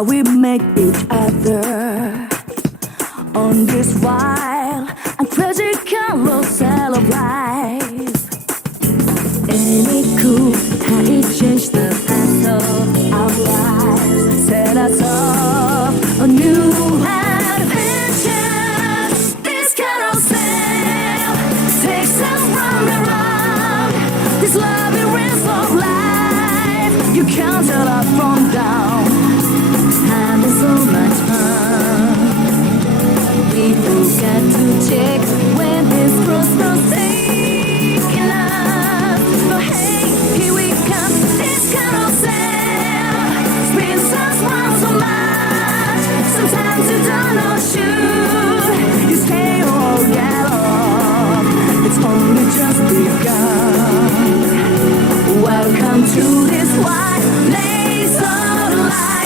how we make each other on this wild and crazy carousel of life. Ain't it cool how it changed the path of our lives, set us off a new adventure. This carousel takes us round and round this labyrinth of life. You can't tell up from down. Time is so much fun. We forget to check when this crossroads taking us. But hey, here we come. This carousel spins us round so much. Sometimes you don't know should you stay or get off. It's only just begun. Welcome to this wide maze of life.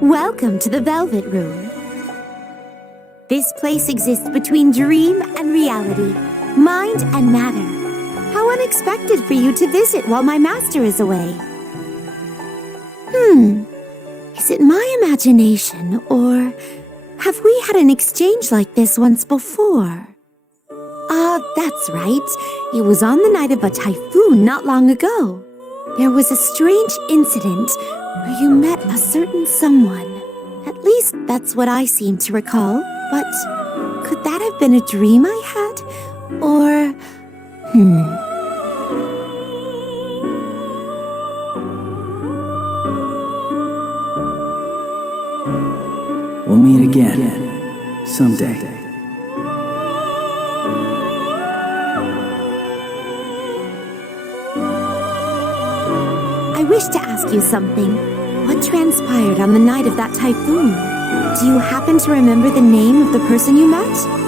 Welcome to the Velvet Room. This place exists between dream and reality, mind and matter. How unexpected for you to visit while my master is away. Is it my imagination, or have we had an exchange like this once before? That's right. It was on the night of a typhoon not long ago. There was a strange incident where you met a certain someone. At least that's what I seem to recall. But could that have been a dream I had? Or... We'll meet again, someday. I wish to ask you something. What transpired on the night of that typhoon? Do you happen to remember the name of the person you met?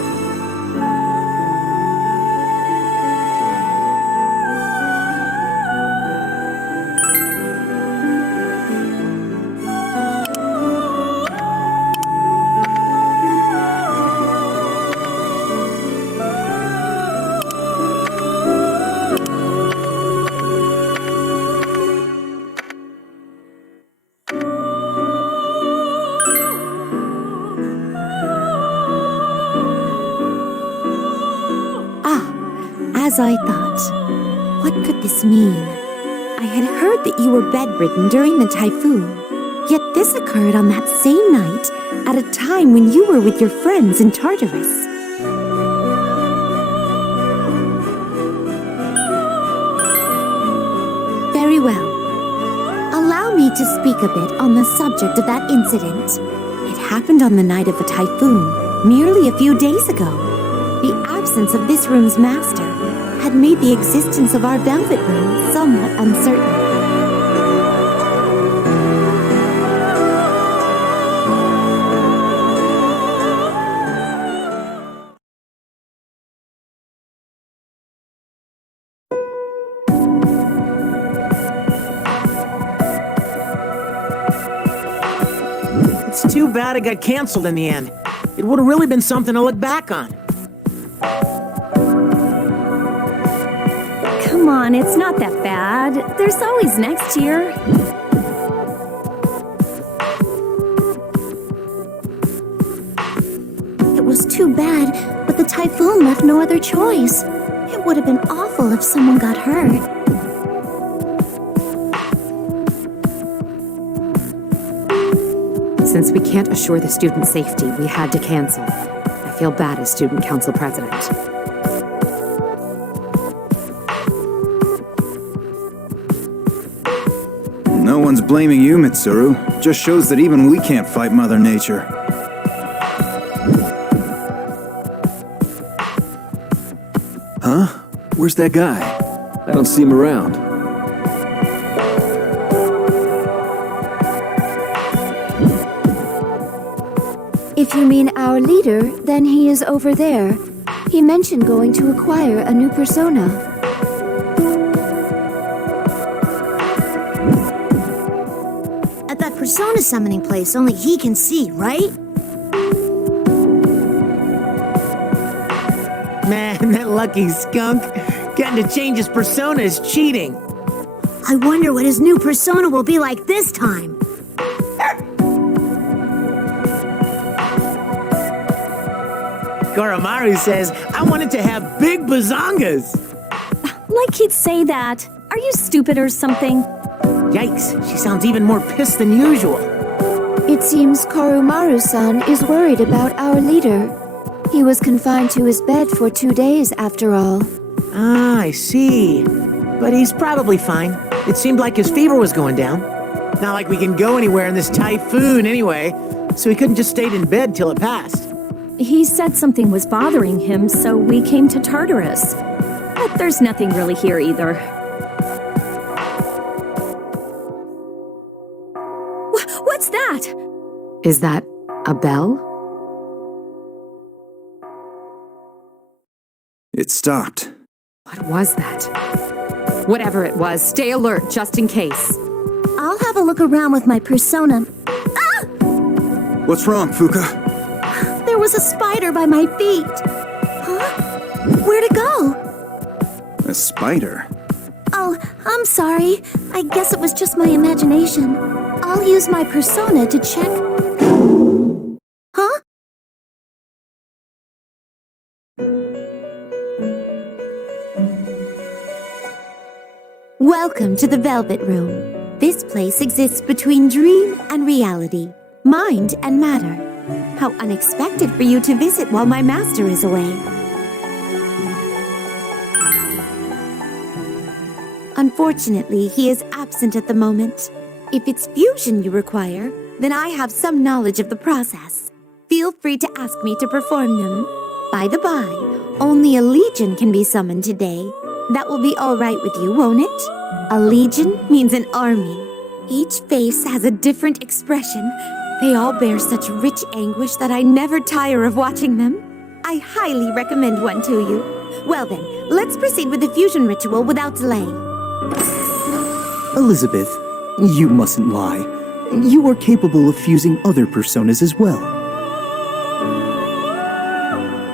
As I thought. What could this mean? I had heard that you were bedridden during the typhoon, yet this occurred on that same night, at a time when you were with your friends in Tartarus. Very well. Allow me to speak a bit on the subject of that incident. It happened on the night of a typhoon, merely a few days ago. The absence of this room's master had made the existence of our Velvet Room somewhat uncertain. It's too bad it got canceled in the end. It would have really been something to look back on. Come on, it's not that bad. There's always next year. It was too bad, but the typhoon left no other choice. It would have been awful if someone got hurt. Since we can't assure the student safety, we had to cancel. I feel bad as student council president. No one's blaming you, Mitsuru. Just shows that even we can't fight Mother Nature. Huh? Where's that guy? I don't see him around. If you mean our leader, then he is over there. He mentioned going to acquire a new persona. At that persona summoning place, only he can see, right? Man, that lucky skunk. Getting to change his persona is cheating. I wonder what his new persona will be like this time. Goromaru says, I wanted to have big bazongas. Like he'd say that. Are you stupid or something? Yikes, she sounds even more pissed than usual. It seems Koromaru-san is worried about our leader. He was confined to his bed for 2 days, after all. Ah, I see. But he's probably fine. It seemed like his fever was going down. Not like we can go anywhere in this typhoon anyway, so he couldn't just stayed in bed till it passed. He said something was bothering him, so we came to Tartarus. But there's nothing really here either. What's that? Is that a bell? It stopped. What was that? Whatever it was, stay alert just in case. I'll have a look around with my persona. What's wrong, Fuka? There was a spider by my feet. Huh? Where'd it go? A spider? Oh, I'm sorry. I guess it was just my imagination. I'll use my persona to check. Huh? Welcome to the Velvet Room. This place exists between dream and reality, mind and matter. How unexpected for you to visit while my master is away. Unfortunately, he is absent at the moment. If it's fusion you require, then I have some knowledge of the process. Feel free to ask me to perform them. By the by, only a legion can be summoned today. That will be all right with you, won't it? A legion means an army. Each face has a different expression. They all bear such rich anguish that I never tire of watching them. I highly recommend one to you. Well then, let's proceed with the fusion ritual without delay. Elizabeth, you mustn't lie. You are capable of fusing other personas as well.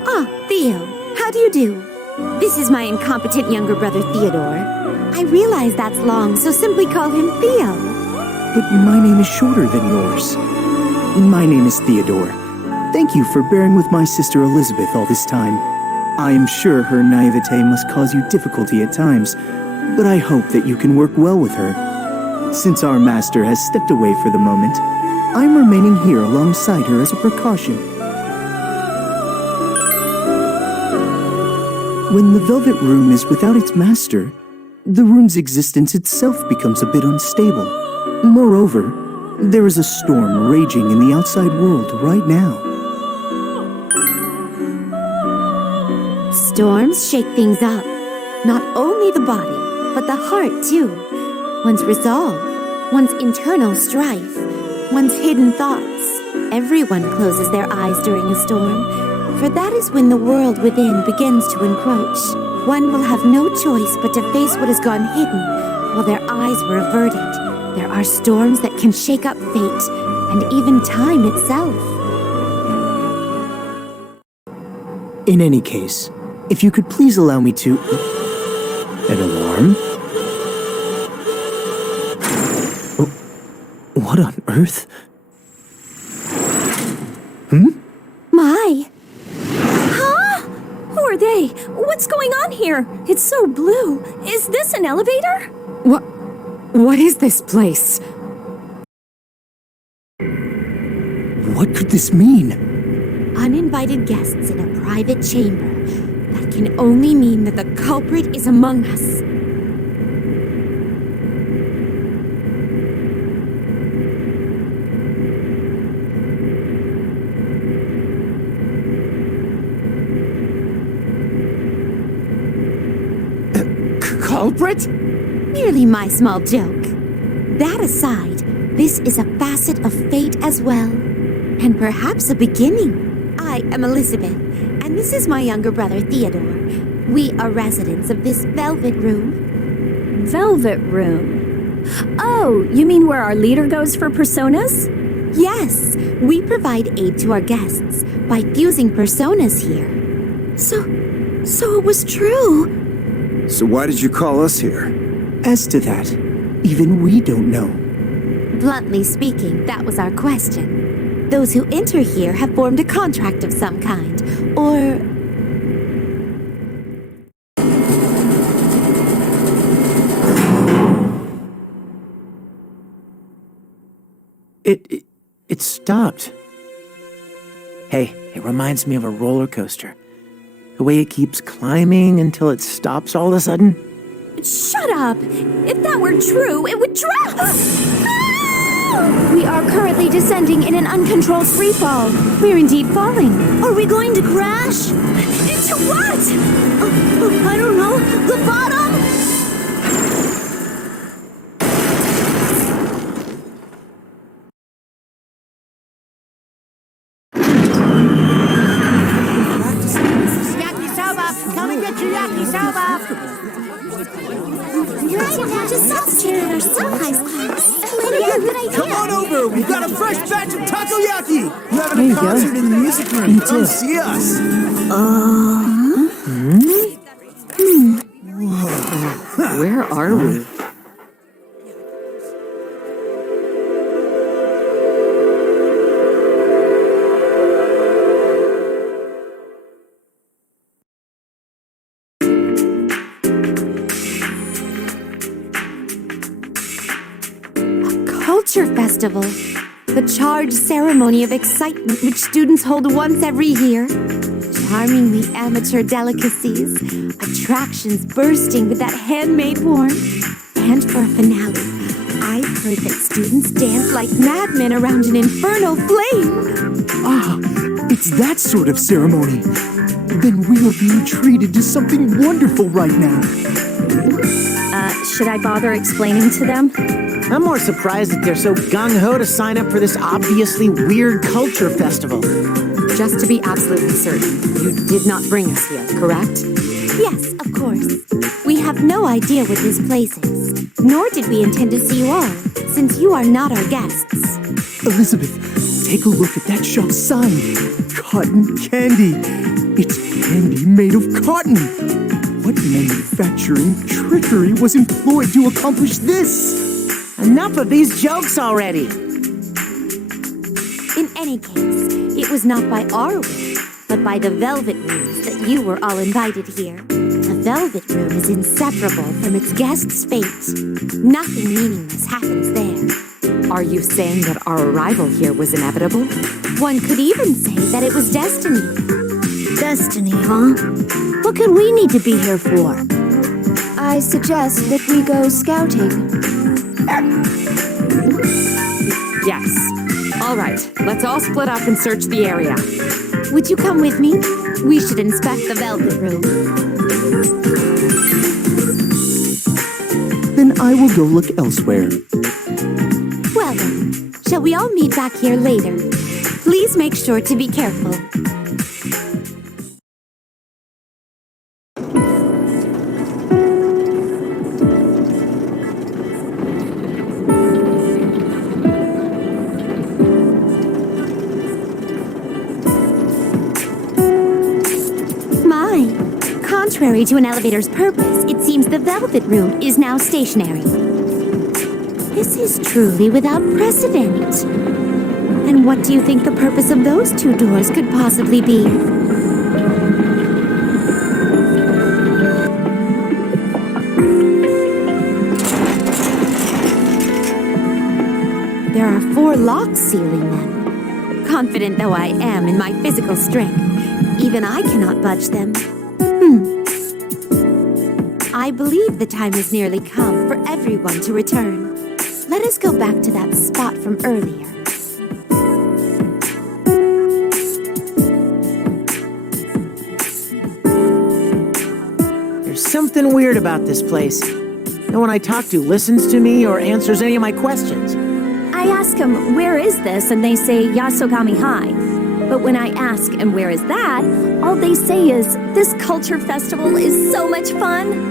Ah, Theo, how do you do? This is my incompetent younger brother Theodore. I realize that's long, so simply call him Theo. But my name is shorter than yours. My name is Theodore. Thank you for bearing with my sister Elizabeth all this time. I am sure her naivete must cause you difficulty at times, but I hope that you can work well with her. Since our master has stepped away for the moment, I'm remaining here alongside her as a precaution. When the Velvet Room is without its master, the room's existence itself becomes a bit unstable. Moreover, there is a storm raging in the outside world right now. Storms shake things up. Not only the body, but the heart too. One's resolve, one's internal strife, one's hidden thoughts. Everyone closes their eyes during a storm, for that is when the world within begins to encroach. One will have no choice but to face what has gone hidden while their eyes were averted. There are storms that can shake up fate and even time itself. In any case, if you could please allow me to... An alarm? Oh, what on earth? My! Huh? Who are they? What's going on here? It's so blue. Is this an elevator? What is this place? What could this mean? Uninvited guests in a private chamber. That can only mean that the culprit is among us. Culprit? Merely my small joke. That aside, this is a facet of fate as well. And perhaps a beginning. I am Elizabeth, and this is my younger brother Theodore. We are residents of this Velvet Room. Velvet Room. Oh, you mean where our leader goes for personas? Yes, we provide aid to our guests by fusing personas here. So it was true. So why did you call us here? As to that, even we don't know. Bluntly speaking, that was our question. Those who enter here have formed a contract of some kind, or... It stopped. Hey, it reminds me of a roller coaster. The way it keeps climbing until it stops all of a sudden. Shut up! If that were true, it would drop! We are currently descending in an uncontrolled freefall. We're indeed falling. Are we going to crash? Into what? I don't know. The bottom? Yakisoba! Come and get your yakisoba! You're right, just substitute our supplies class. Lydia, good idea. Come on over! We've got a fresh batch of takoyaki! We're having There a you go. concert in the music room. Me too. Come see us! Where are we? Festival, the charged ceremony of excitement which students hold once every year. Charmingly amateur delicacies, attractions bursting with that handmade warmth. And for a finale, I've heard that students dance like madmen around an infernal flame. Ah, it's that sort of ceremony. Then we are being treated to something wonderful right now. Should I bother explaining to them? I'm more surprised that they're so gung-ho to sign up for this obviously weird culture festival. Just to be absolutely certain, you did not bring us here, correct? Yes, of course. We have no idea what this place is, nor did we intend to see you all, since you are not our guests. Elizabeth, take a look at that shop's sign. Cotton candy. It's candy made of cotton. What manufacturing trickery was employed to accomplish this? Enough of these jokes already. In any case, it was not by our will, but by the Velvet Rooms that you were all invited here. The Velvet Room is inseparable from its guest's fate. Nothing meaningless happens there. Are you saying that our arrival here was inevitable? One could even say that it was destiny. Destiny, huh? What could we need to be here for? I suggest that we go scouting. Yes. All right, let's all split up and search the area. Would you come with me? We should inspect the Velvet Room. Then I will go look elsewhere. Well then, shall we all meet back here later? Please make sure to be careful. Contrary to an elevator's purpose, it seems the Velvet Room is now stationary. This is truly without precedent. And what do you think the purpose of those two doors could possibly be? There are 4 locks sealing them. Confident though I am in my physical strength, even I cannot budge them. I believe the time has nearly come for everyone to return. Let us go back to that spot from earlier. There's something weird about this place. No one I talk to listens to me or answers any of my questions. I ask them, where is this? And they say, Yasogami High. But when I ask, and where is that? All they say is, this culture festival is so much fun.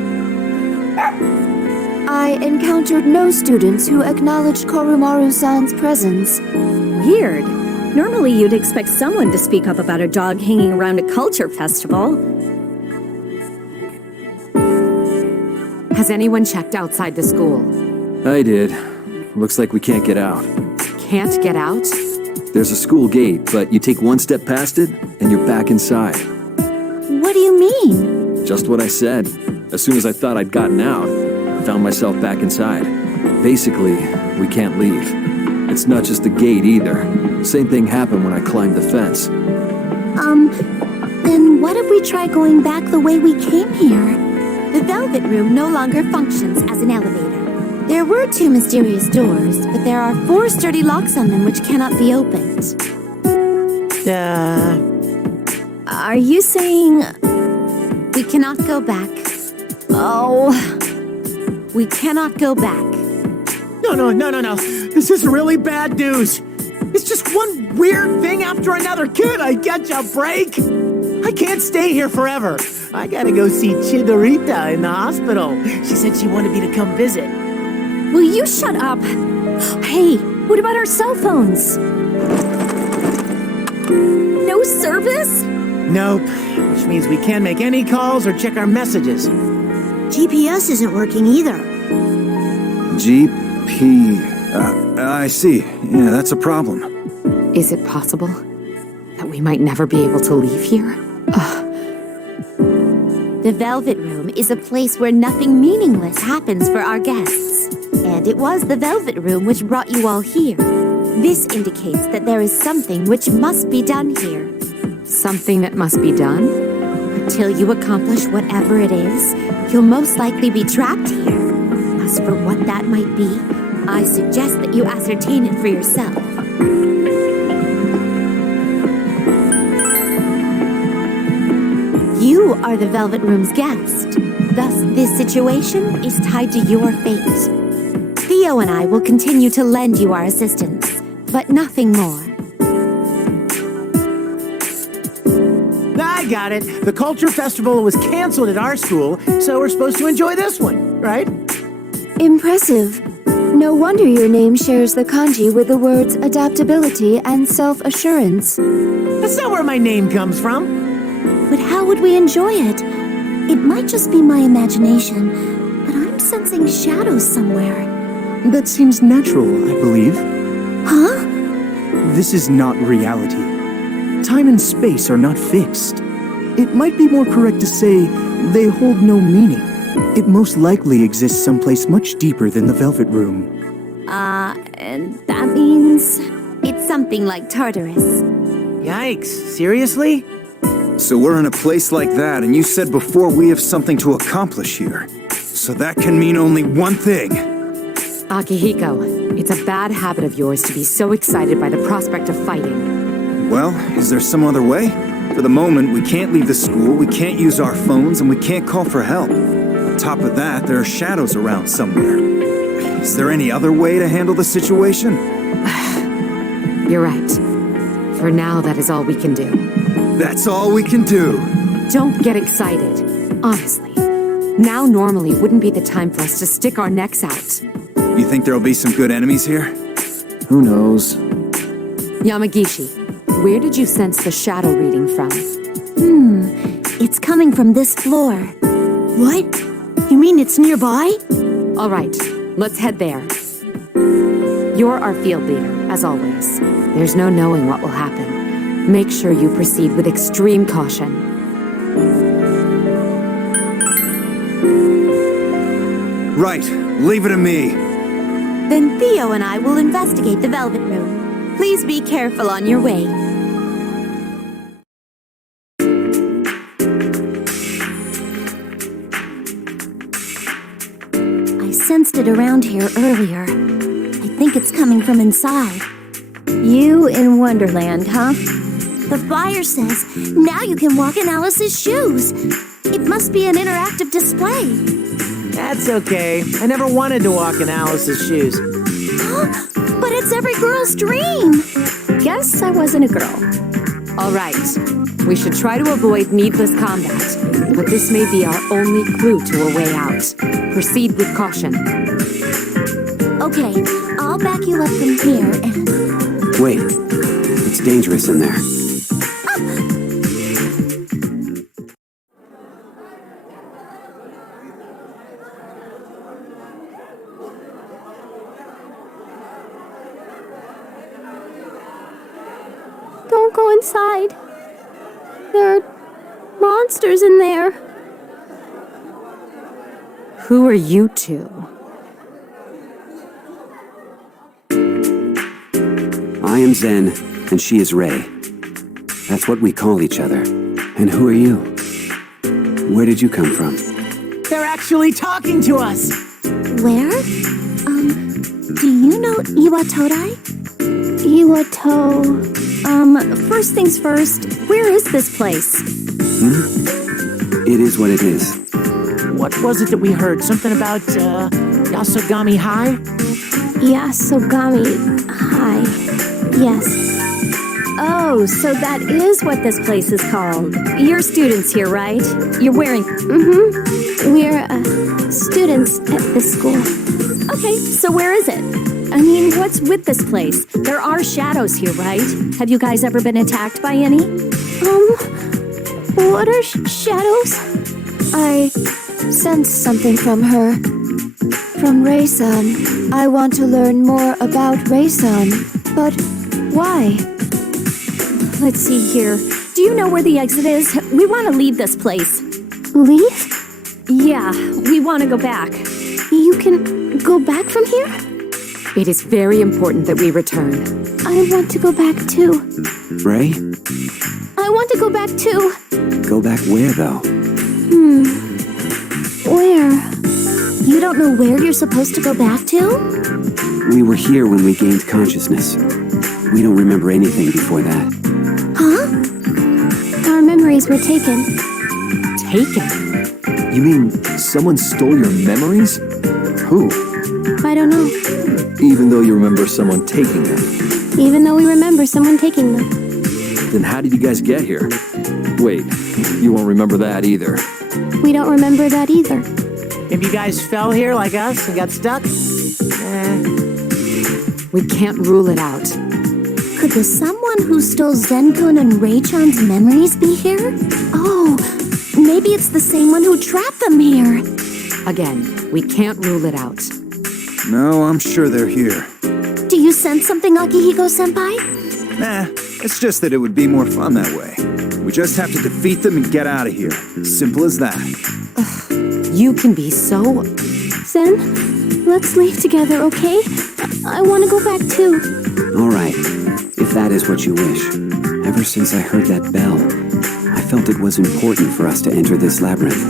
I encountered no students who acknowledged Korumaru-san's presence. Weird. Normally you'd expect someone to speak up about a dog hanging around a culture festival. Has anyone checked outside the school? I did. Looks like we can't get out. Can't get out? There's a school gate, but you take one step past it, and you're back inside. What do you mean? Just what I said. As soon as I thought I'd gotten out, I found myself back inside. Basically, we can't leave. It's not just the gate either. Same thing happened when I climbed the fence. Then what if we try going back the way we came here? The Velvet Room no longer functions as an elevator. There were 2 mysterious doors, but there are 4 sturdy locks on them which cannot be opened. Are you saying... We cannot go back. Oh... We cannot go back. No. This is really bad news. It's just one weird thing after another. Can I get a break? I can't stay here forever. I gotta go see Chidorita in the hospital. She said she wanted me to come visit. Will you shut up? Hey, what about our cell phones? No service? Nope, which means we can't make any calls or check our messages. GPS isn't working either. GP... I see. Yeah, that's a problem. Is it possible that we might never be able to leave here? The Velvet Room is a place where nothing meaningless happens for our guests. And it was the Velvet Room which brought you all here. This indicates that there is something which must be done here. Something that must be done? Until you accomplish whatever it is, you'll most likely be trapped here. As for what that might be, I suggest that you ascertain it for yourself. You are the Velvet Room's guest. Thus, this situation is tied to your fate. Theo and I will continue to lend you our assistance, but nothing more. I got it. The Culture Festival was canceled at our school, so we're supposed to enjoy this one, right? Impressive. No wonder your name shares the kanji with the words adaptability and self-assurance. That's not where my name comes from. But how would we enjoy it? It might just be my imagination, but I'm sensing shadows somewhere. That seems natural, I believe. Huh? This is not reality. Time and space are not fixed. It might be more correct to say they hold no meaning. It most likely exists someplace much deeper than the Velvet Room. And that means it's something like Tartarus. Yikes, seriously? So we're in a place like that, and you said before we have something to accomplish here. So that can mean only one thing. Akihiko, it's a bad habit of yours to be so excited by the prospect of fighting. Well, is there some other way? For the moment, we can't leave the school, we can't use our phones, and we can't call for help. On top of that, there are shadows around somewhere. Is there any other way to handle the situation? You're right. For now, that is all we can do. That's all we can do. Don't get excited. Honestly. Now normally wouldn't be the time for us to stick our necks out. You think there'll be some good enemies here? Who knows? Yamagishi, where did you sense the shadow reading from? It's coming from this floor. What? You mean it's nearby? All right, let's head there. You're our field leader, as always. There's no knowing what will happen. Make sure you proceed with extreme caution. Right, leave it to me. Then Theo and I will investigate the Velvet Room. Please be careful on your way. I sensed it around here earlier. I think it's coming from inside. You in Wonderland, huh? The flyer says, now you can walk in Alice's shoes. It must be an interactive display. That's okay. I never wanted to walk in Alice's shoes. But it's every girl's dream. Guess I wasn't a girl. All right, we should try to avoid needless combat, but this may be our only clue to a way out. Proceed with caution. Okay, I'll back you up from here and... Wait, it's dangerous in there. Don't go inside. There are monsters in there. Who are you two? I am Zen, and she is Rei. That's what we call each other. And who are you? Where did you come from? They're actually talking to us! Where? Do you know Iwatodai? Iwato... First things first, where is this place? It is what it is. What was it that we heard? Something about, Yasogami High? Yasogami High. Yes. Oh, so that is what this place is called. You're students here, right? You're wearing... We're, students at this school. Okay, so where is it? I mean, what's with this place? There are shadows here, right? Have you guys ever been attacked by any? What are shadows? I sense something from her. From Rei-san. I want to learn more about Rei-san. But why? Let's see here. Do you know where the exit is? We want to leave this place. Leave? Yeah, we want to go back. You can Go back from here? It is very important that we return. I want to go back too. Ray? I want to go back too. Go back where, though? Where? You don't know where you're supposed to go back to? We were here when we gained consciousness. We don't remember anything before that. Huh? Our memories were taken. Taken? You mean someone stole your memories? Who? I don't know. Even though you remember someone taking them. Even though we remember someone taking them. Then how did you guys get here? Wait, you won't remember that either. We don't remember that either. If you guys fell here like us and got stuck, We can't rule it out. Could the someone who stole Zen-kun and Ray-chan's memories be here? Oh, maybe it's the same one who trapped them here. Again, we can't rule it out. No, I'm sure they're here. Do you sense something, Akihiko-senpai? Nah, it's just that it would be more fun that way. We just have to defeat them and get out of here. Simple as that. You can be so... Zen, let's leave together, okay? I want to go back too. All right, if that is what you wish. Ever since I heard that bell, I felt it was important for us to enter this labyrinth.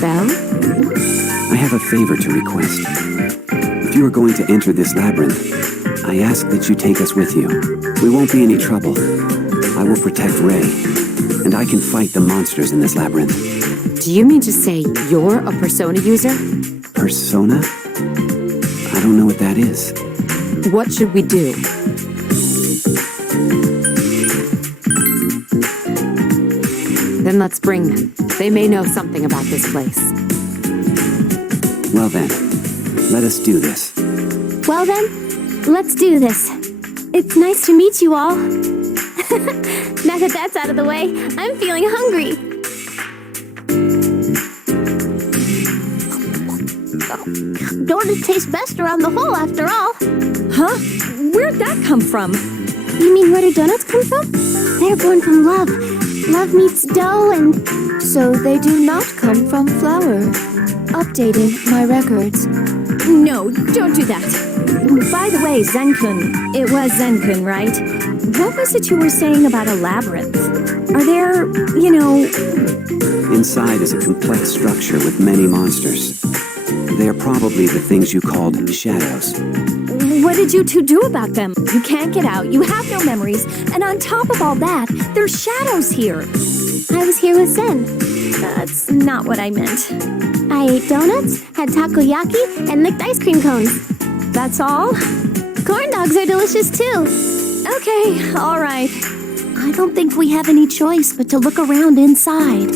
Belle? I have a favor to request. If you are going to enter this labyrinth, I ask that you take us with you. We won't be any trouble. I will protect Ray, and I can fight the monsters in this labyrinth. Do you mean to say you're a Persona user? Persona? I don't know what that is. What should we do? Then let's bring them. They may know something about this place. Well then, let us do this. Well then, let's do this. It's nice to meet you all. Now that that's out of the way, I'm feeling hungry. Donuts taste best around the hole, after all. Huh? Where'd that come from? You mean where do donuts come from? They're born from love. Love meets dough and... So they do not come from flour. Updating my records. No, don't do that. By the way, Zen-kun. It was Zen-kun, right? What was it you were saying about a labyrinth? Are there, Inside is a complex structure with many monsters. They are probably the things you called shadows. What did you two do about them? You can't get out, you have no memories, and on top of all that, there's shadows here. I was here with Zen. That's not what I meant. I ate donuts, had takoyaki, and licked ice cream cones. That's all? Corn dogs are delicious too. Okay, all right. I don't think we have any choice but to look around inside.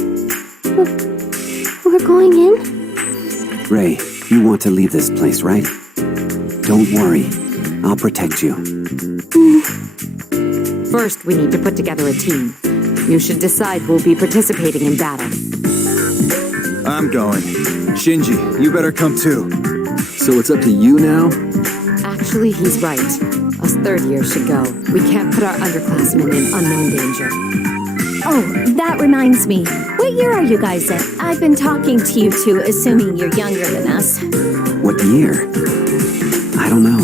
We're going in? Ray, you want to leave this place, right? Don't worry. I'll protect you. First, we need to put together a team. You should decide who'll be participating in battle. I'm going. Shinji, you better come too. So it's up to you now? Actually, he's right. Us third years should go. We can't put our underclassmen in unknown danger. Oh, that reminds me. What year are you guys in? I've been talking to you two, assuming you're younger than us. What year? I don't know.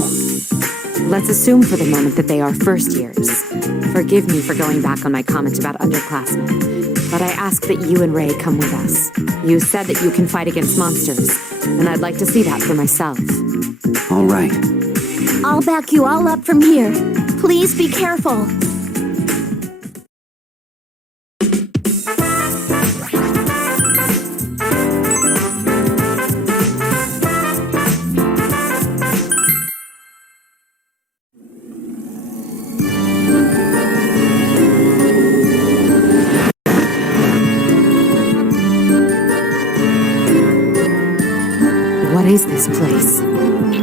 Let's assume for the moment that they are first years. Forgive me for going back on my comment about underclassmen, but I ask that you and Ray come with us. You said that you can fight against monsters, and I'd like to see that for myself. All right. I'll back you all up from here. Please be careful. What is this place?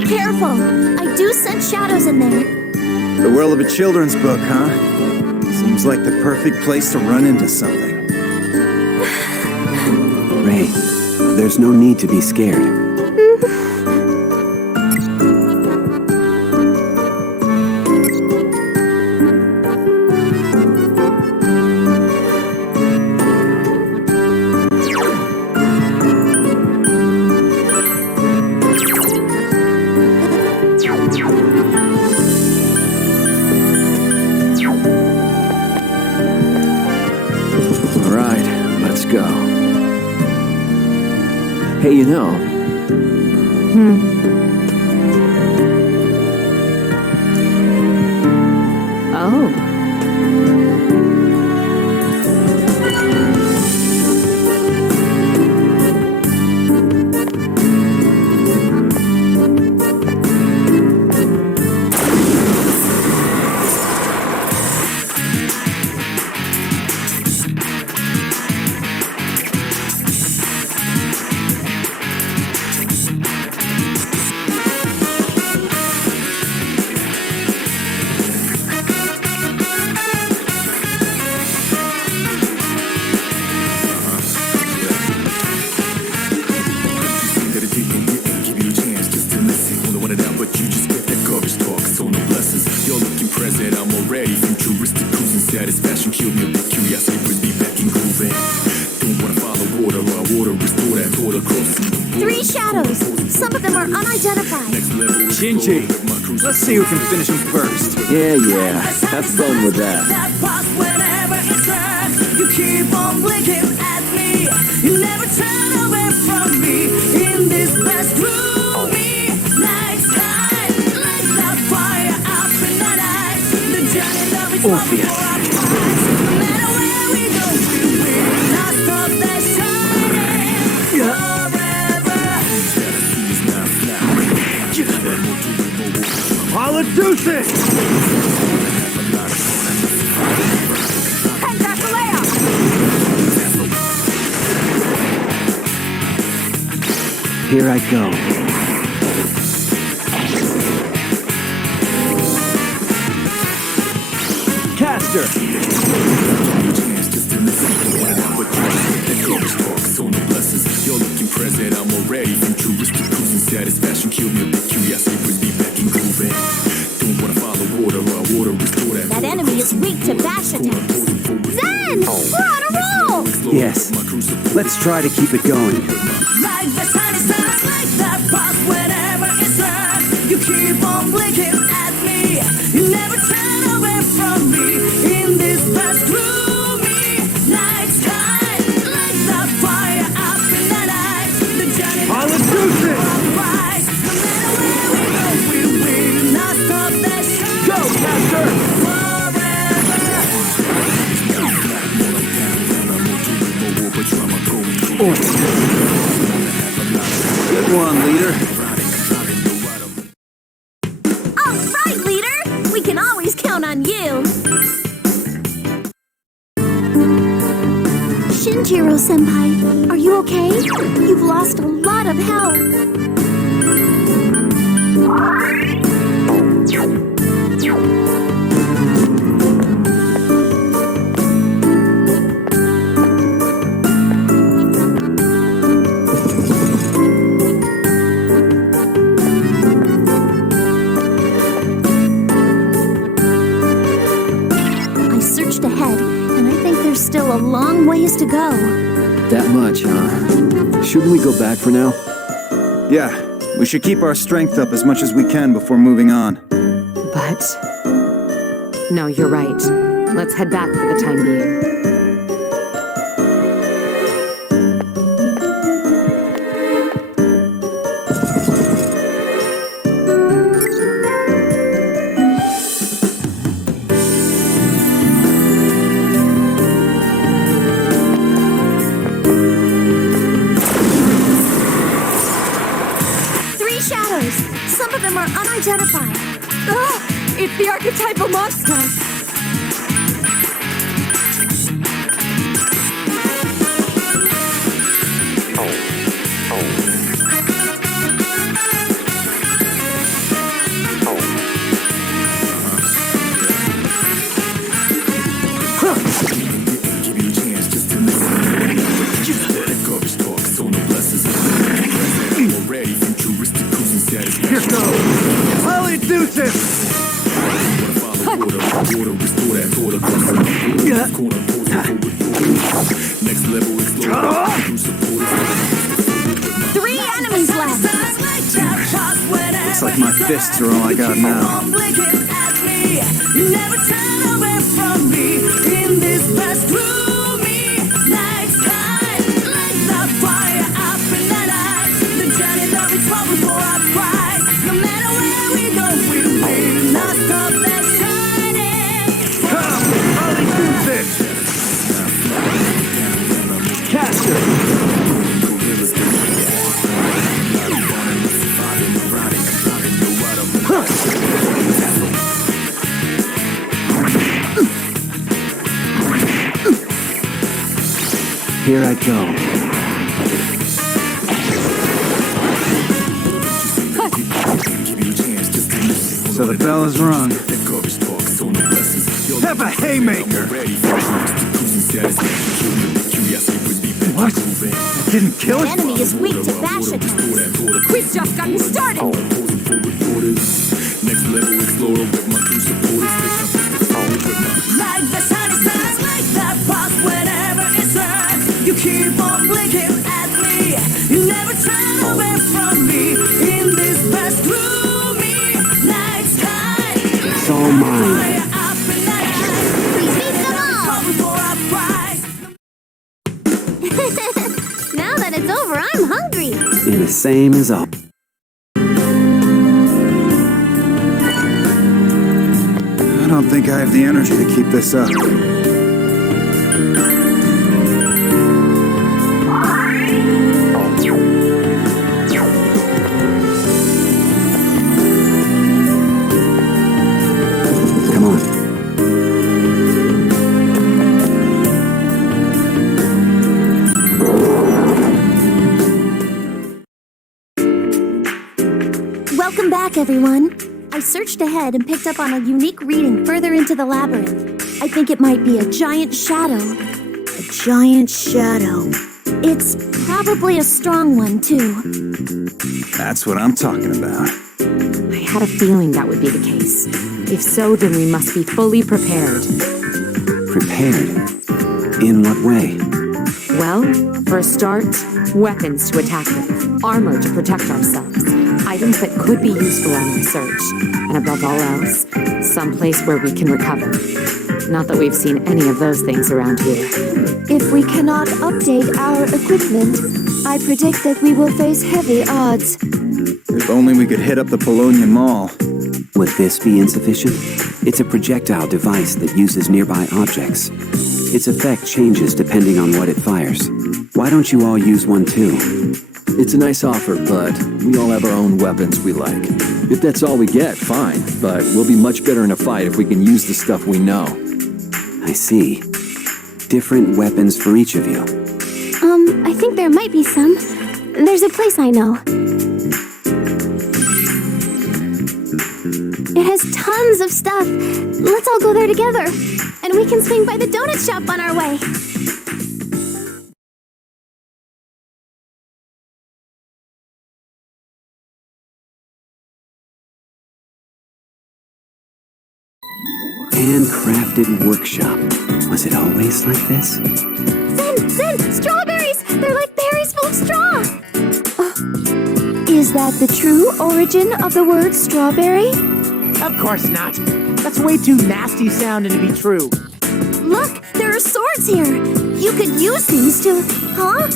Careful. I do sense shadows in there. The world of a children's book, huh? Seems like the perfect place to run into something. Ray, there's no need to be scared. go. Hey, you know, Oh. Three shadows. Some of them are unidentified. Shinji, let's see who can finish him first. yeah. Have fun with that. Whenever it's dark, you keep on blinking at me. You never turn away from me in this past gloomy night sky. Like that fire up in the night. The journey love is Orpheus. no matter where we go, we will not stop that shining forever. All the deuces! Here I go. Caster! You're looking present, I'm already futuristic, cruising satisfaction, kill me a bit curiosity, brings me back in grooving. Don't wanna follow water, water restore that. That enemy is weak to bash attacks. Zen! We're on a roll! Yes. Let's try to keep it going. Like the sunny side, like that past whenever it's dark. You keep on blinking at me. You never turn away from me in this past gloomy night sky. Like that fire up in the night. The journey All the deuces! rise. No matter where we go, we will not stop that shine. Go, Caster! Good one, leader. All right, leader! We can always count on you! Shinjiro-senpai, are you okay? You've lost a lot of health. I searched ahead, and I think there's still a long ways to go. That much, huh? Shouldn't we go back for now? Yeah, we should keep our strength up as much as we can before moving on. But... No, you're right. Let's head back for the time being. Three shadows. Some of them are unidentified. Ah! It's the archetypal monster! Give you a chance just to listen. Just let that garbage talk, so no blessings. Already futuristic, cruising satisfaction. Here goes! All the deuces! Water restore that order. Next level explode. Three enemies left. Looks like my fists are all I got now. You never turn away from me in this past gloomy night sky. Here I go. So the bell is rung. Have a haymaker! What? That didn't kill The it? enemy is weak to bash attacks. We've just gotten started. Next level explorer with my true supporters. Like the sunny stars, like that pulse whenever it turns. You keep on blinking at me. You never turn away from me. In this vast gloomy night sky. It's all mine. Up in the night. Please beat them all. Before I cry. Now that it's over, I'm hungry. And the same as all. I don't think I have the energy to keep this up. Come on. Welcome back, everyone. I searched ahead and picked up on a unique reading further into the labyrinth. I think it might be a giant shadow. A giant shadow. It's probably a strong one, too. That's what I'm talking about. I had a feeling that would be the case. If so, then we must be fully prepared. Prepared? In what way? Well, for a start, weapons to attack with, armor to protect ourselves, items that could be useful in our search, and above all else, someplace where we can recover. Not that we've seen any of those things around here. If we cannot update our equipment, I predict that we will face heavy odds. If only we could hit up the Polonian Mall. Would this be insufficient? It's a projectile device that uses nearby objects. Its effect changes depending on what it fires. Why don't you all use one too? It's a nice offer, but we all have our own weapons we like. If that's all we get, fine, but we'll be much better in a fight if we can use the stuff we know. I see. Different weapons for each of you. I think there might be some. There's a place I know. It has tons of stuff. Let's all go there together. And we can swing by the donut shop on our way. Handcrafted workshop. Was it always like this? Zen! Strawberries! They're like berries full of straw! Is that the true origin of the word strawberry? Of course not. That's way too nasty sounding to be true. Look, there are swords here. You could use these to... Huh?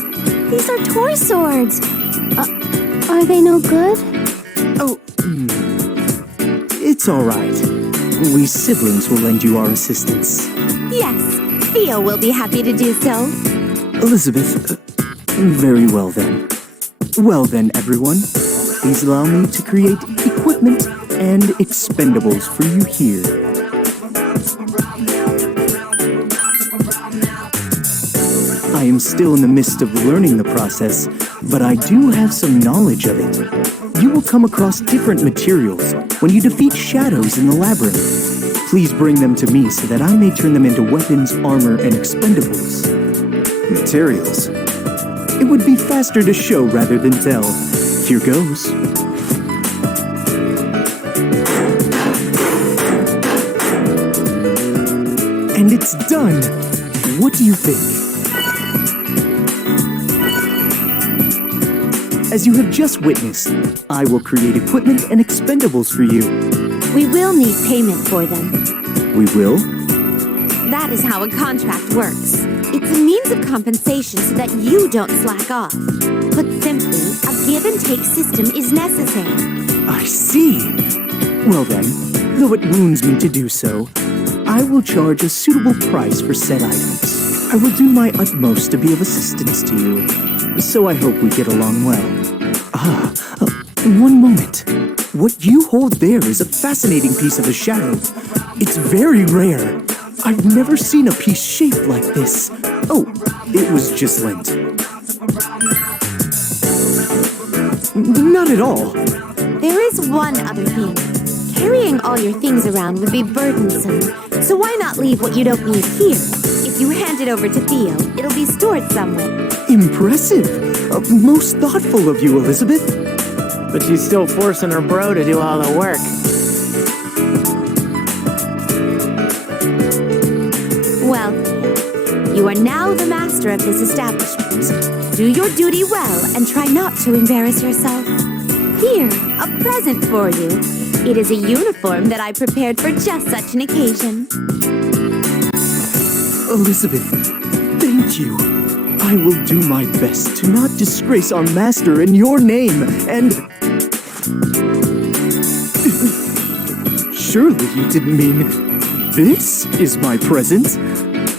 These are toy swords. Are they no good? Oh, it's all right. We siblings will lend you our assistance. Yes, Theo will be happy to do so. Elizabeth, very well then. Well then, everyone, please allow me to create equipment and expendables for you here. I am still in the midst of learning the process, but I do have some knowledge of it. You will come across different materials when you defeat shadows in the labyrinth. Please bring them to me so that I may turn them into weapons, armor, and expendables. Materials. It would be faster to show rather than tell. Here goes. And it's done! What do you think? As you have just witnessed, I will create equipment and expendables for you. We will need payment for them. We will? That is how a contract works. It's a means of compensation so that you don't slack off. Put simply, a give and take system is necessary. I see. Well then, though it wounds me to do so, I will charge a suitable price for said items. I will do my utmost to be of assistance to you, so I hope we get along well. One moment. What you hold there is a fascinating piece of a shadow. It's very rare. I've never seen a piece shaped like this. Oh, it was just lint. Not at all. There is one other thing. Carrying all your things around would be burdensome, so why not leave what you don't need here? If you hand it over to Theo, it'll be stored somewhere. Impressive. Most thoughtful of you, Elizabeth. But she's still forcing her bro to do all the work. Well, you are now the master of this establishment. Do your duty well and try not to embarrass yourself. Here, a present for you. It is a uniform that I prepared for just such an occasion. Elizabeth, thank you. I will do my best to not disgrace our master in your name, and... Surely you didn't mean this is my present?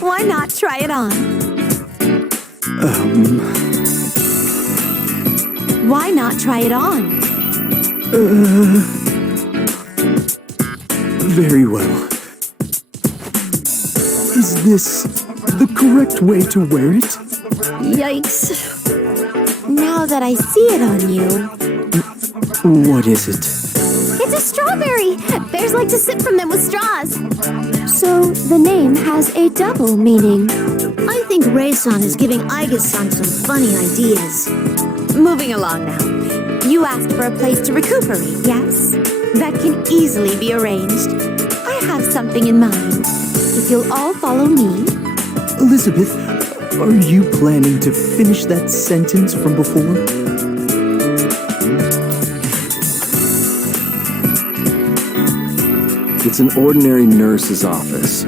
Why not try it on? Why not try it on? Very well. Is this the correct way to wear it? Yikes. Now that I see it on you... What is it? It's a strawberry! Bears like to sip from them with straws. So, the name has a double meaning. I think Ray-san is giving Aiga-san some funny ideas. Moving along now. You asked for a place to recuperate, yes? That can easily be arranged. I have something in mind. If you'll all follow me... Elizabeth, are you planning to finish that sentence from before? It's an ordinary nurse's office.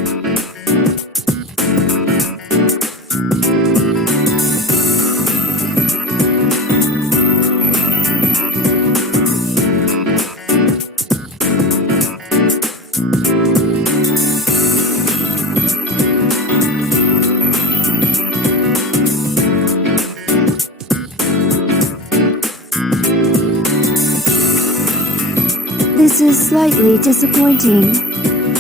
This is slightly disappointing.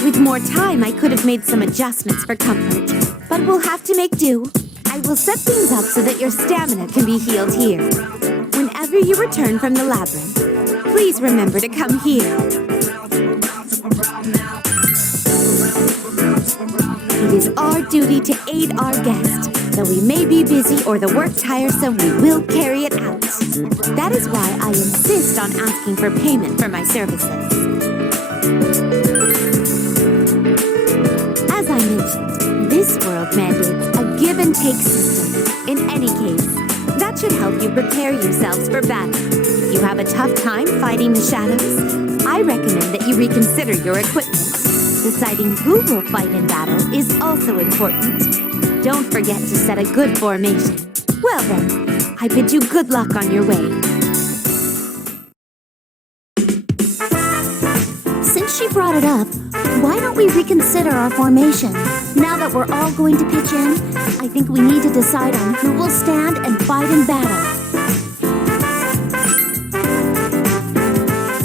With more time, I could have made some adjustments for comfort. But we'll have to make do. I will set things up so that your stamina can be healed here. Whenever you return from the labyrinth, please remember to come here. It is our duty to aid our guest. Though we may be busy or the work tiresome, we will carry it out. That is why I insist on asking for payment for my services. As I mentioned, this world mandates a give-and-take system. In any case, that should help you prepare yourselves for battle. If you have a tough time fighting the shadows, I recommend that you reconsider your equipment. Deciding who will fight in battle is also important. Don't forget to set a good formation. Well then, I bid you good luck on your way. Since she brought it up, why don't we reconsider our formation? Now that we're all going to pitch in, I think we need to decide on who will stand and fight in battle.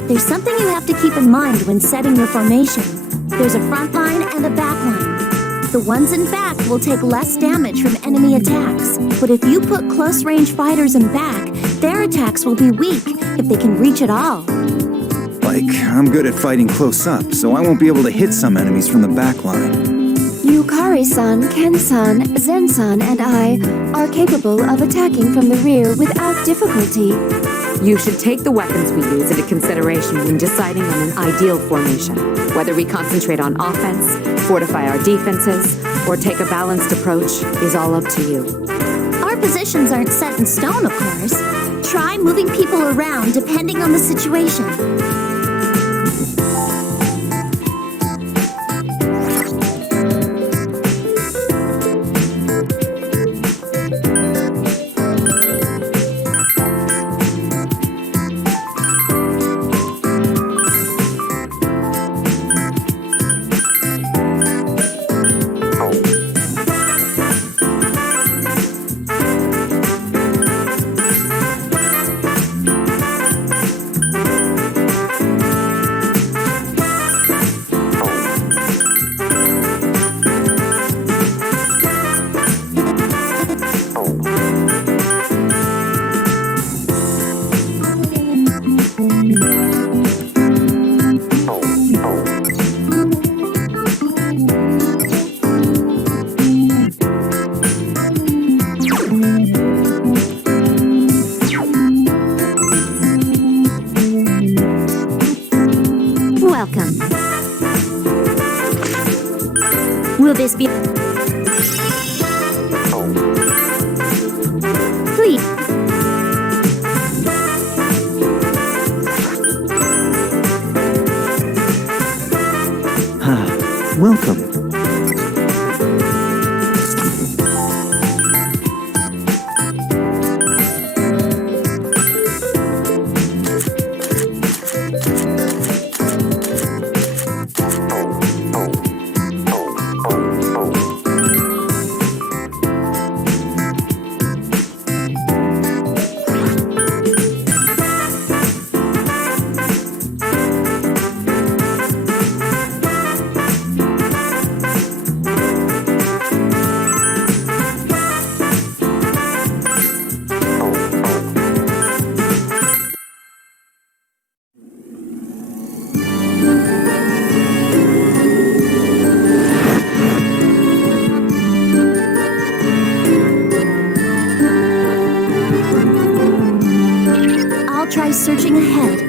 There's something you have to keep in mind when setting your formation. There's a front line and a back line. The ones in back will take less damage from enemy attacks. But if you put close-range fighters in back, their attacks will be weak if they can reach at all. Like, I'm good at fighting close up, so I won't be able to hit some enemies from the back line. Yukari-san, Ken-san, Zen-san, and I are capable of attacking from the rear without difficulty. You should take the weapons we use into consideration when deciding on an ideal formation. Whether we concentrate on offense, fortify our defenses, or take a balanced approach is all up to you. Our positions aren't set in stone, of course. Try moving people around depending on the situation. welcome. I'll try searching ahead.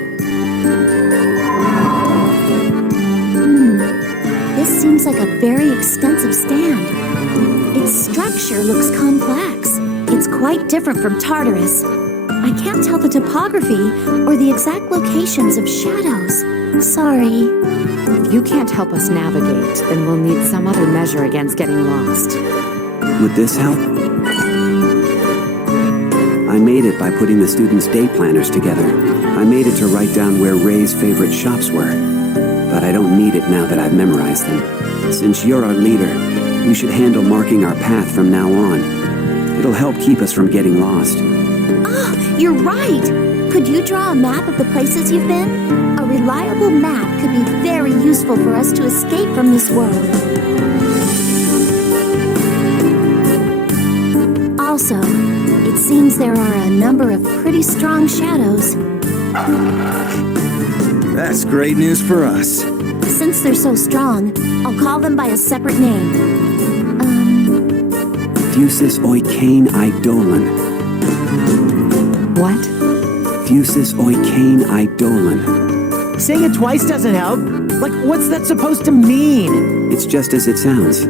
This seems like a very extensive stand. Its structure looks complex. It's quite different from Tartarus. I can't tell the topography or the exact locations of shadows. Sorry. If you can't help us navigate, then we'll need some other measure against getting lost. Would this help? I made it by putting the students' day planners together. I made it to write down where Ray's favorite shops were. But I don't need it now that I've memorized them. Since you're our leader, you should handle marking our path from now on. It'll help keep us from getting lost. Ah, you're right! Could you draw a map of the places you've been? A reliable map could be very useful for us to escape from this world. Also, it seems there are a number of pretty strong shadows. That's great news for us. Since they're so strong, I'll call them by a separate name. Fusus oikain eidolon. What? Fusus oikain eidolon. Saying it twice doesn't help. Like, what's that supposed to mean? It's just as it sounds.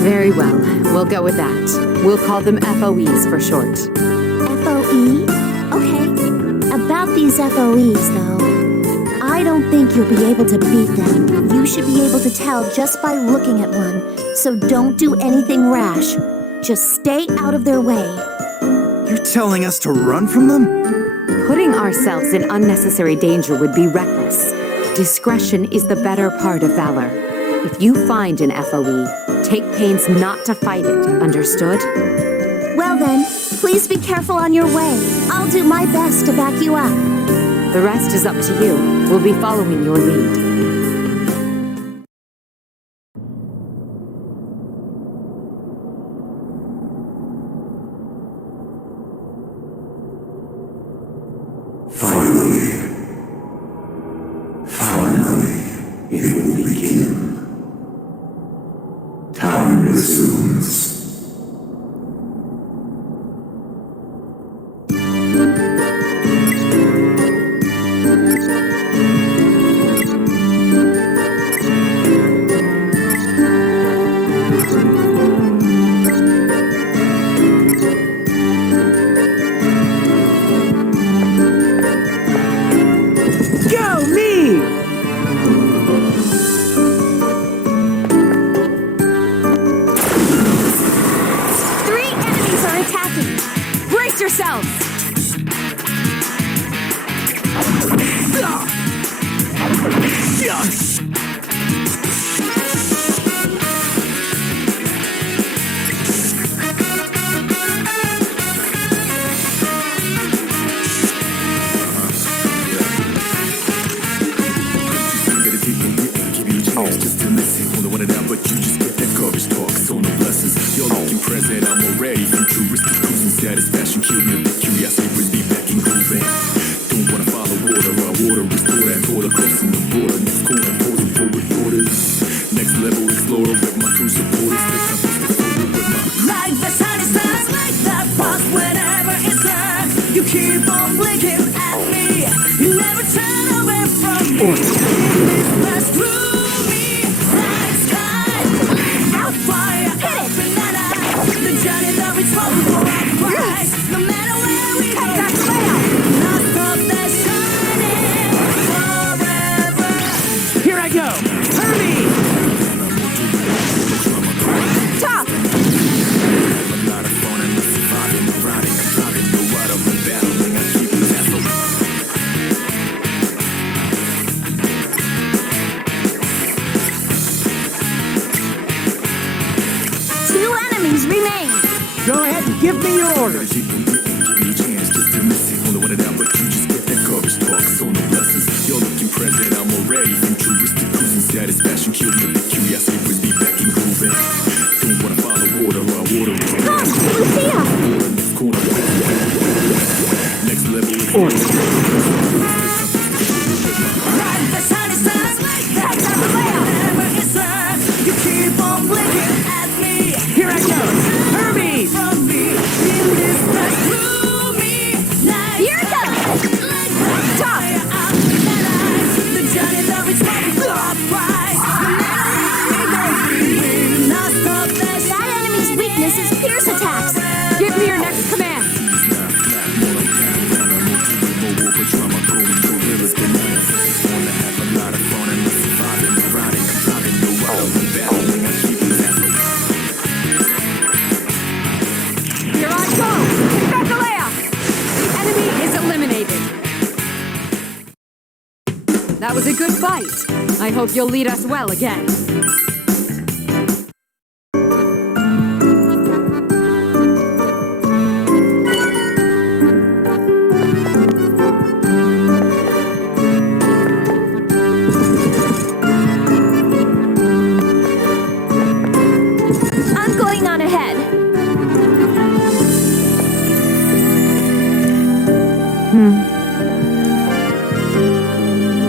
Very well. We'll go with that. We'll call them FOEs for short. FOE? Okay. About these FOEs, though, I don't think you'll be able to beat them. You should be able to tell just by looking at one, so don't do anything rash. Just stay out of their way. You're telling us to run from them? Putting ourselves in unnecessary danger would be reckless. Discretion is the better part of valor. If you find an FOE, take pains not to fight it, understood? Well then, please be careful on your way. I'll do my best to back you up. The rest is up to you. We'll be following your lead. Finally, it will begin. Time resumes. Go, me! Three enemies are attacking. Brace yourselves! Just to listen, only wanted out, but you just get that garbage talk. So no blessings. You're looking present, I'm already futuristic, cruising satisfaction. Kill me a bit, curiosity brings me back and grooving. Don't wanna follow water, our water restore that border, crossing the border. Next corner, posing forward orders. Next level explorer with my crew supporters. Next I'm supposed to forward with my Like the sunny stars, like that frost whenever it turns. You keep on blinking at me. You never turn away from me. Pass through me like sky. Out fire, up in the night. The journey that we spoke for our prize. No matter where we go, not stop that shining forever. Here I go! Hurry! Give me your orders. Give you a chance just to listen. Only wanted out, but you just get that courage talk. So no blessings. You're looking present, I'm already futuristic. Cruising satisfaction, kill me the curiosity, bring me back and grooving. Don't wanna follow water, or water. Come, Lucia! Next corner, next level is Like the shiny stars, that's the wherever it's at. You keep on blinking at me. Here I go. Hermes! From me, in this press through me. Here it goes! Top! The journey that we take is our prize. Not stop that That enemy's weakness is pierce attacks. Give me your next command. Here I go! Becalea! The enemy is eliminated. That was a good fight. I hope you'll lead us well again. I'm going on ahead.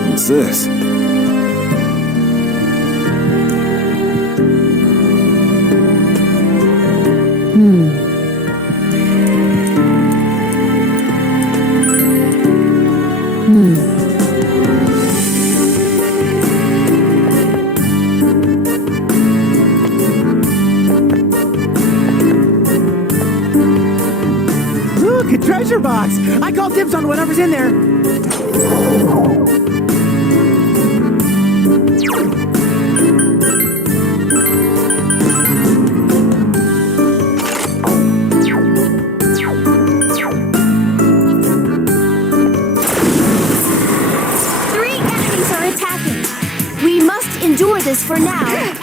What's this? Look, a treasure box. I call dibs on whatever's in there. Three enemies are attacking. We must endure this for now.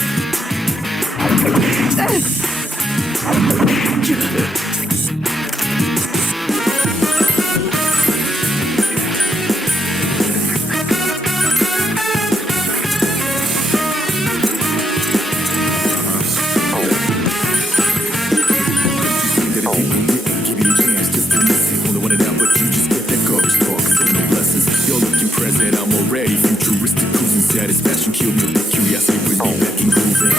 Give you a chance just to listen. Only wanted out, but you just get that courage talk. So no blessings. You're looking present, I'm already futuristic. Cruising satisfaction, kill me the curiosity, bring me back and grooving.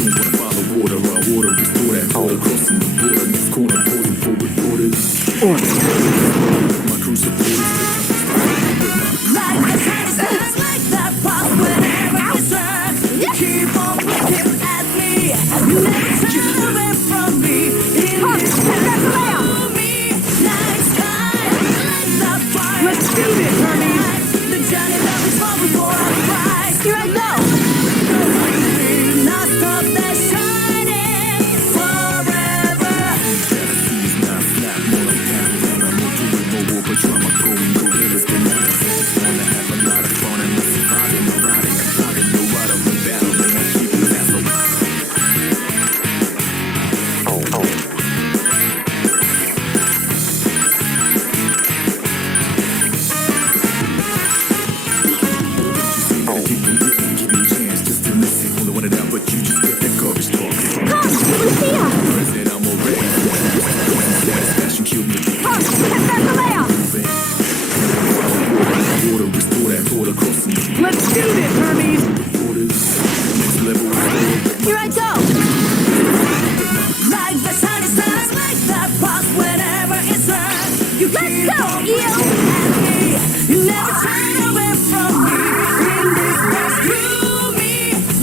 Don't wanna follow water, or water restore that order. Crossing the border, next corner, posing forward orders. My crew supporters. like the shiny stars, like that pop whenever it's at. You keep on blinking at me. You never turn away from me. In this press through me. Night sky, like that fire. Let's do this, Hermes! The journey that we fought before our prize. Here I go. Not stop that shining forever. Not snap, more like panorama. No doing no war, but drama. Going gorillas, bananas. Just wanna have a lot of fun and let's survive in the riding. I'm talking no right of the battle, then I keep it asshole. Give you a chance just to listen. Only wanted out, but you just get that courage talk. Come, Lucia! Present, I'm already. Satisfaction, kill me. Becalea! Order, restore that order, crossing the Let's do this, Hermes! borders. Next level, Here I go! Like the shiny stars, like that pop whenever it's at. You keep go, on Eo! blinking at me. You never turn away from me. In this press through me.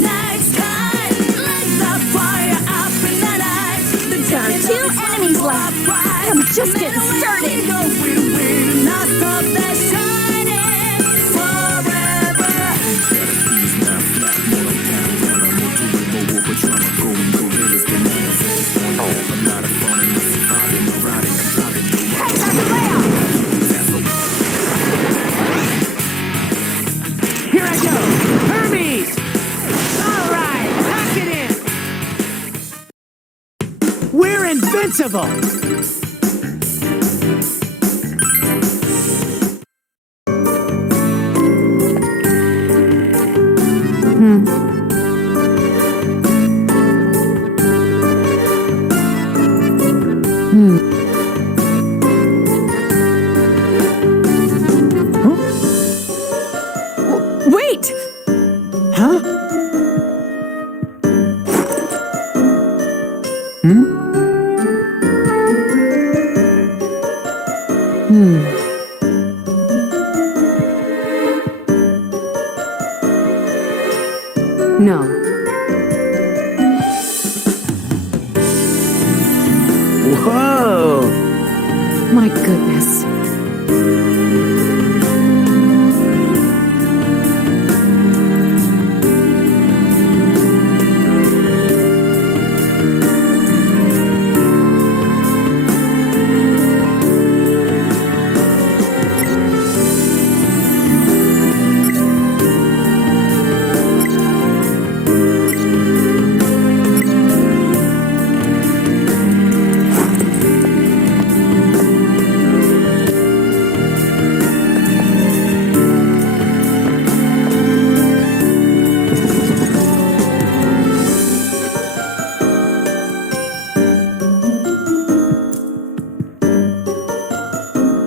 Night sky, like that fire up in the night. The journey that Two we fought enemies before left. our prize. I'm just getting started. We will not stop that shining forever. not flat, more like panorama. No doing no war, but drama. Going gorillas, bananas. Just wanna have a lot of fun and let's survive in the riding. I'm talking no right of the battle. Here I go! Hermes! All right, lock it in! We're in invincible! Wait! Huh? No. Whoa! My goodness.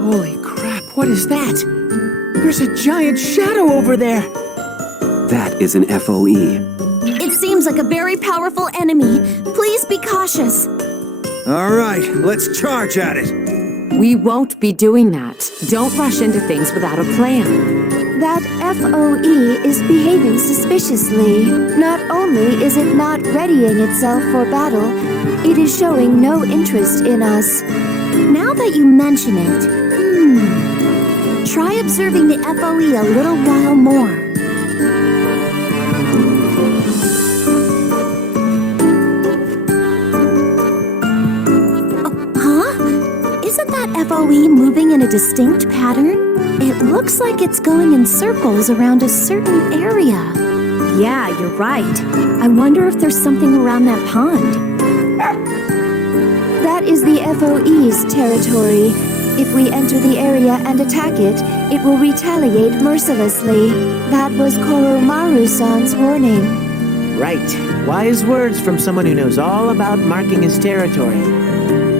Holy crap, what is that? There's a giant shadow over there! That is an FOE. It seems like a very powerful enemy. Please be cautious. All right, let's charge at it. We won't be doing that. Don't rush into things without a plan. That FOE is behaving suspiciously. Not only is it not readying itself for battle, it is showing no interest in us. Now that you mention it, try observing the FOE a little while more. Isn't that FOE moving in a distinct pattern? It looks like it's going in circles around a certain area. Yeah, you're right. I wonder if there's something around that pond. That is the FOE's territory. If we enter the area and attack it, it will retaliate mercilessly. That was Koromaru-san's warning. Right. Wise words from someone who knows all about marking his territory.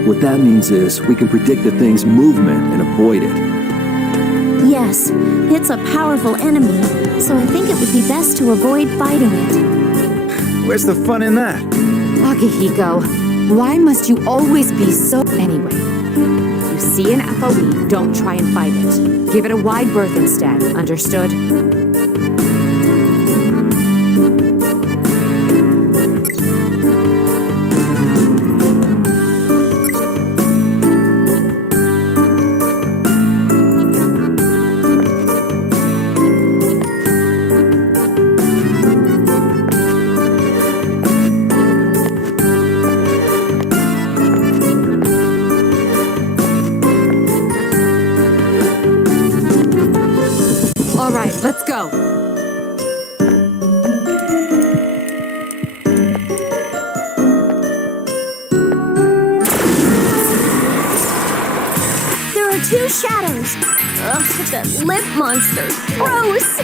What that means is we can predict the thing's movement and avoid it. Yes, it's a powerful enemy, so I think it would be best to avoid fighting it. Where's the fun in that? Akihiko, why must you always be so... Anyway, if you see an FOE, don't try and fight it. Give it a wide berth instead, understood? All right, let's go. There are two shadows. Ugh, that lip monster. Gross!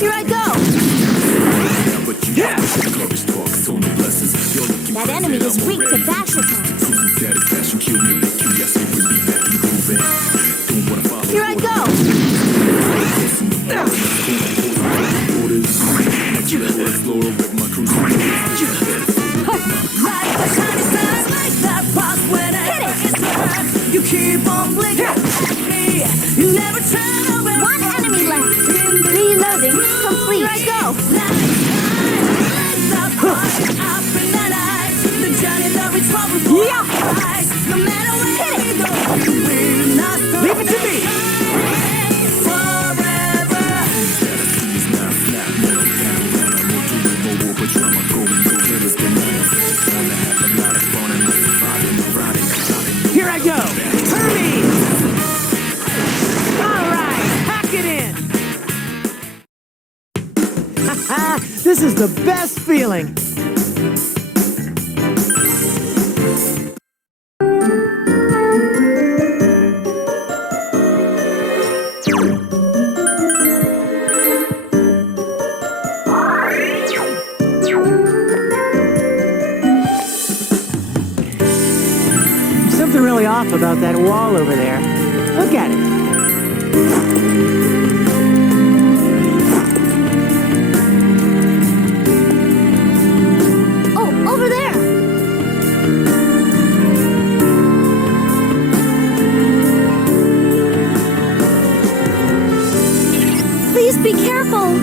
Here I go! That enemy is weak to bash attacks. Here I go! You keep on blinking. You never turn over. One enemy left. Reloading complete. Here I go! No matter where you go, you will not stop. Leave it to me! Forever. is the best feeling. There's something really off about that wall over there. Look at it. Oh, over there! Please be careful!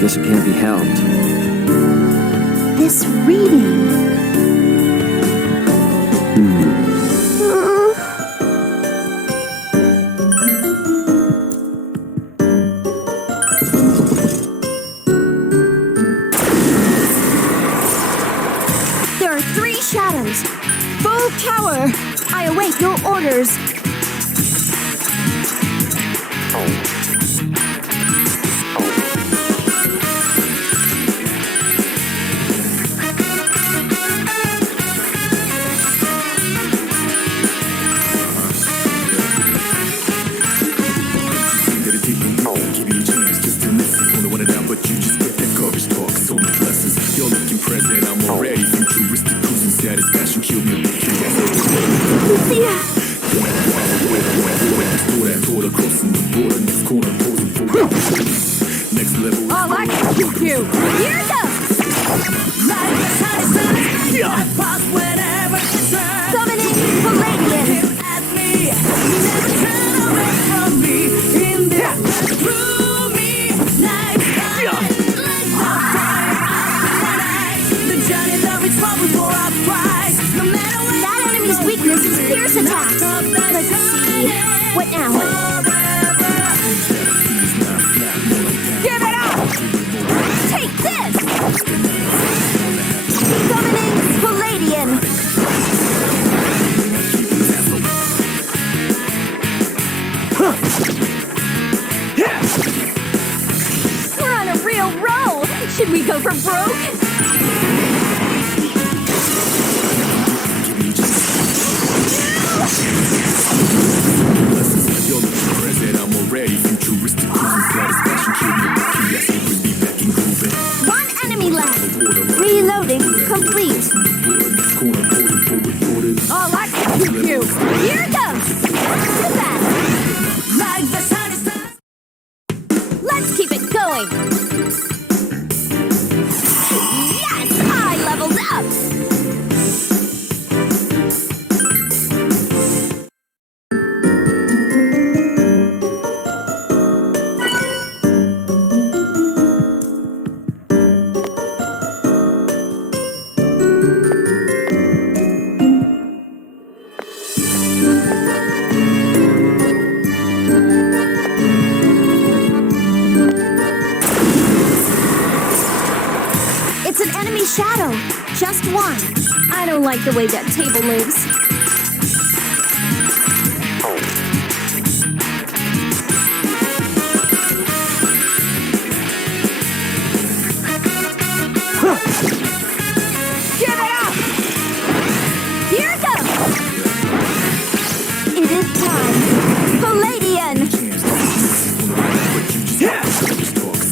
Guess it can't be helped. This reading. There are 3 shadows. Full power. I await your orders. Give you a chance just to listen. Only want it out, but you just get that garbage talk. So many blessings. You're looking present, I'm already futuristic. Cruising satisfaction, kill me. Lucia! Throw that border, crossing the border, next corner, posing for next level. Oh, I can shoot you. Here it goes! Like the sun is shining, I pass whenever it's turned. Summoning Palladian! At me, never turn away from me. In this through me, like fire, like fire. The journey that we fought before our prize. No matter what. That enemy's weakness is fierce attacks. Let's see. What now? Give it up! Take this! Summoning Palladian! We're on a real roll! Should we go for broke? You're looking present, I'm already futuristic. Cruising satisfaction, kill me. Curiosity, bring me back and grooving. One enemy left! Reloading complete. Next corner, posing for orders. Oh, I can shoot you. Here it goes! Look at that! Like the sun is shining. Let's keep it going! Yes! I leveled up! It's an enemy shadow. Just one. I don't like the way that table moves. Give it up! Here it goes! It is time. Palladian!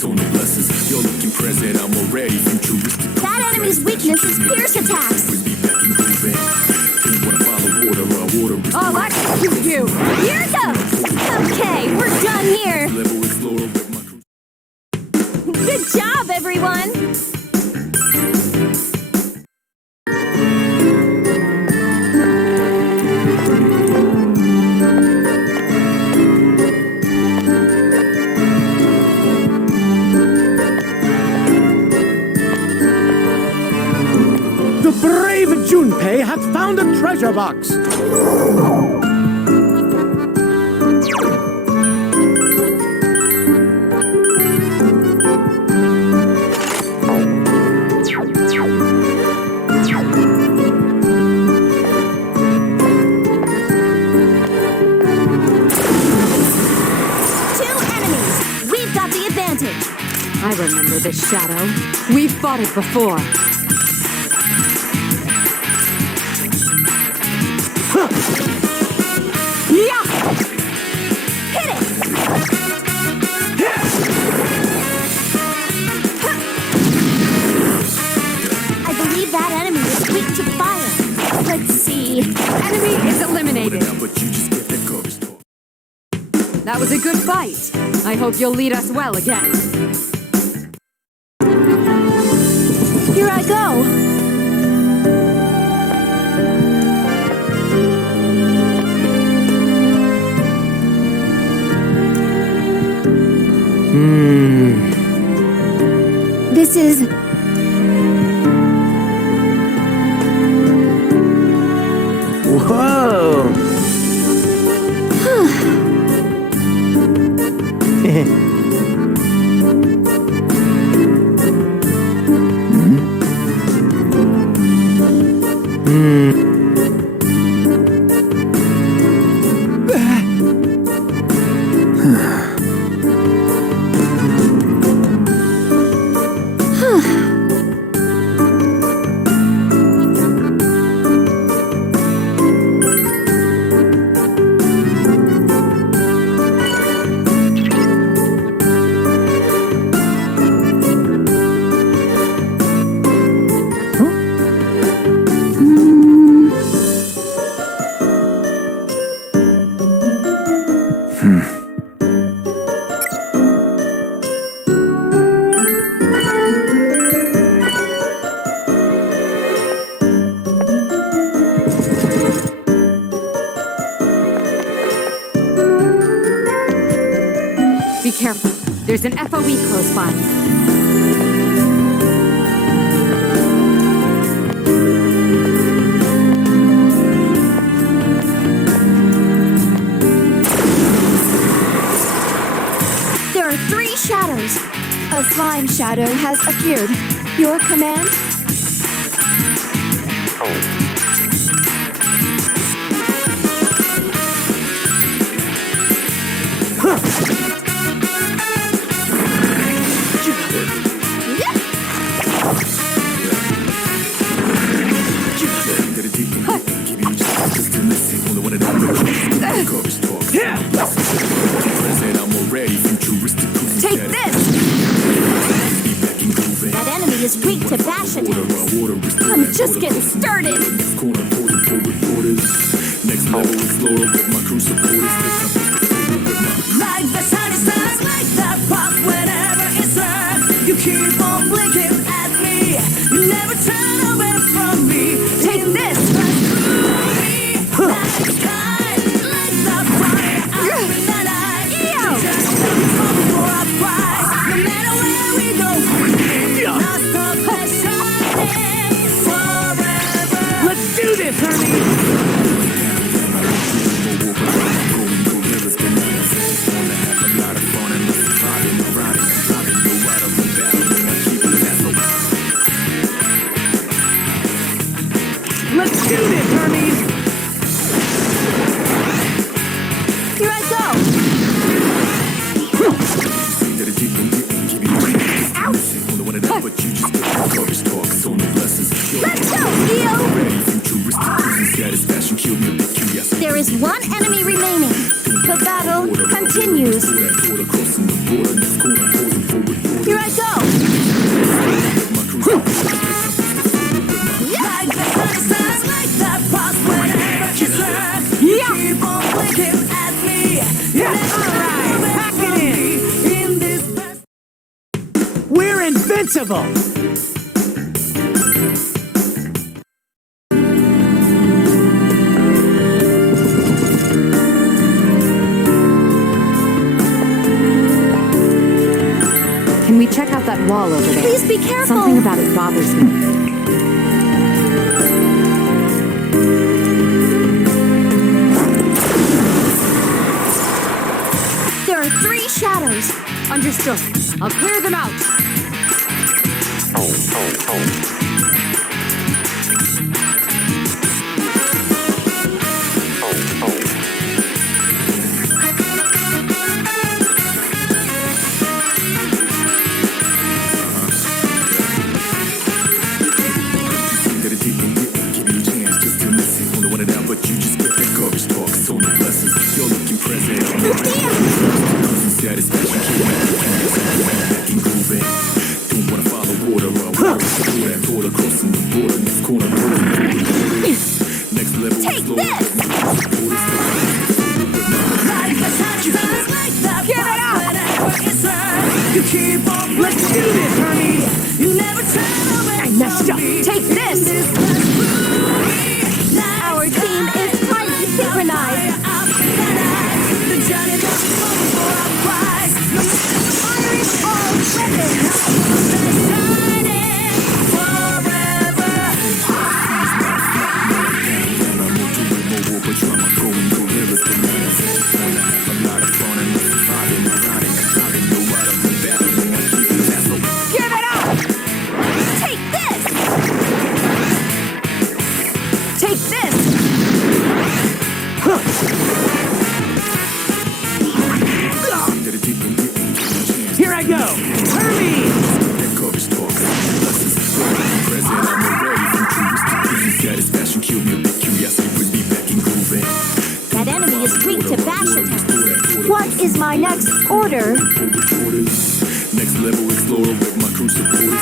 So no blessings. You're looking present, I'm already futuristic. That enemy's weakness is fierce attacks. Bring me back and grooving. Don't wanna follow water. Oh, I can shoot you. Here it goes! Okay, we're done here. Level explorer with my crew. Good job, everyone! The brave Junpei hath found a treasure box. this shadow. We've fought it before. Yeah! Hit it! I believe that enemy is weak to fire. Let's see. Enemy is eliminated. But you just get that garbage talk. That was a good fight. I hope you'll lead us well again. Here I go. This is... Whoa! Be careful. There's an FOE close by. There are 3 shadows. A slime shadow has appeared. Your command? Take this! That enemy is weak to bash attacks. I'm just getting started. Next level explorer with my crew supporters. Like the shiny stars, like that pop whenever it serves. You keep on blinking at me. You never turn away from me. Take this! Like the fire, I'm in that eye. Just before I cry. No matter where we go, not stop shining forever. Let's do this, Hermes! Let's do this, Hermes! Here I go. Let's go, Leo! There is one enemy remaining. The battle continues. Here I go. Like the shiny stars, like that pop whenever it serves. Keep on blinking at me. You never turn away from me. In this best. We're invincible! Can we check out that wall over there? Please be careful. Something about it bothers me. There are 3 shadows. Understood. I'll clear them out. Take this! Give it up! You keep on blessing it, honey. You never turn away. I messed up. Take this! Our team is tightly synchronized. The journey goes for our prize. No matter Firing all weapons! shining forever. Give it up! Take this! Take this! Here I go! Hermes! Satisfaction killed me a bit. Curiosity brings me back in grooving. That enemy is weak to bash attacks. What is my next order? Next level explorer with my crew supporters.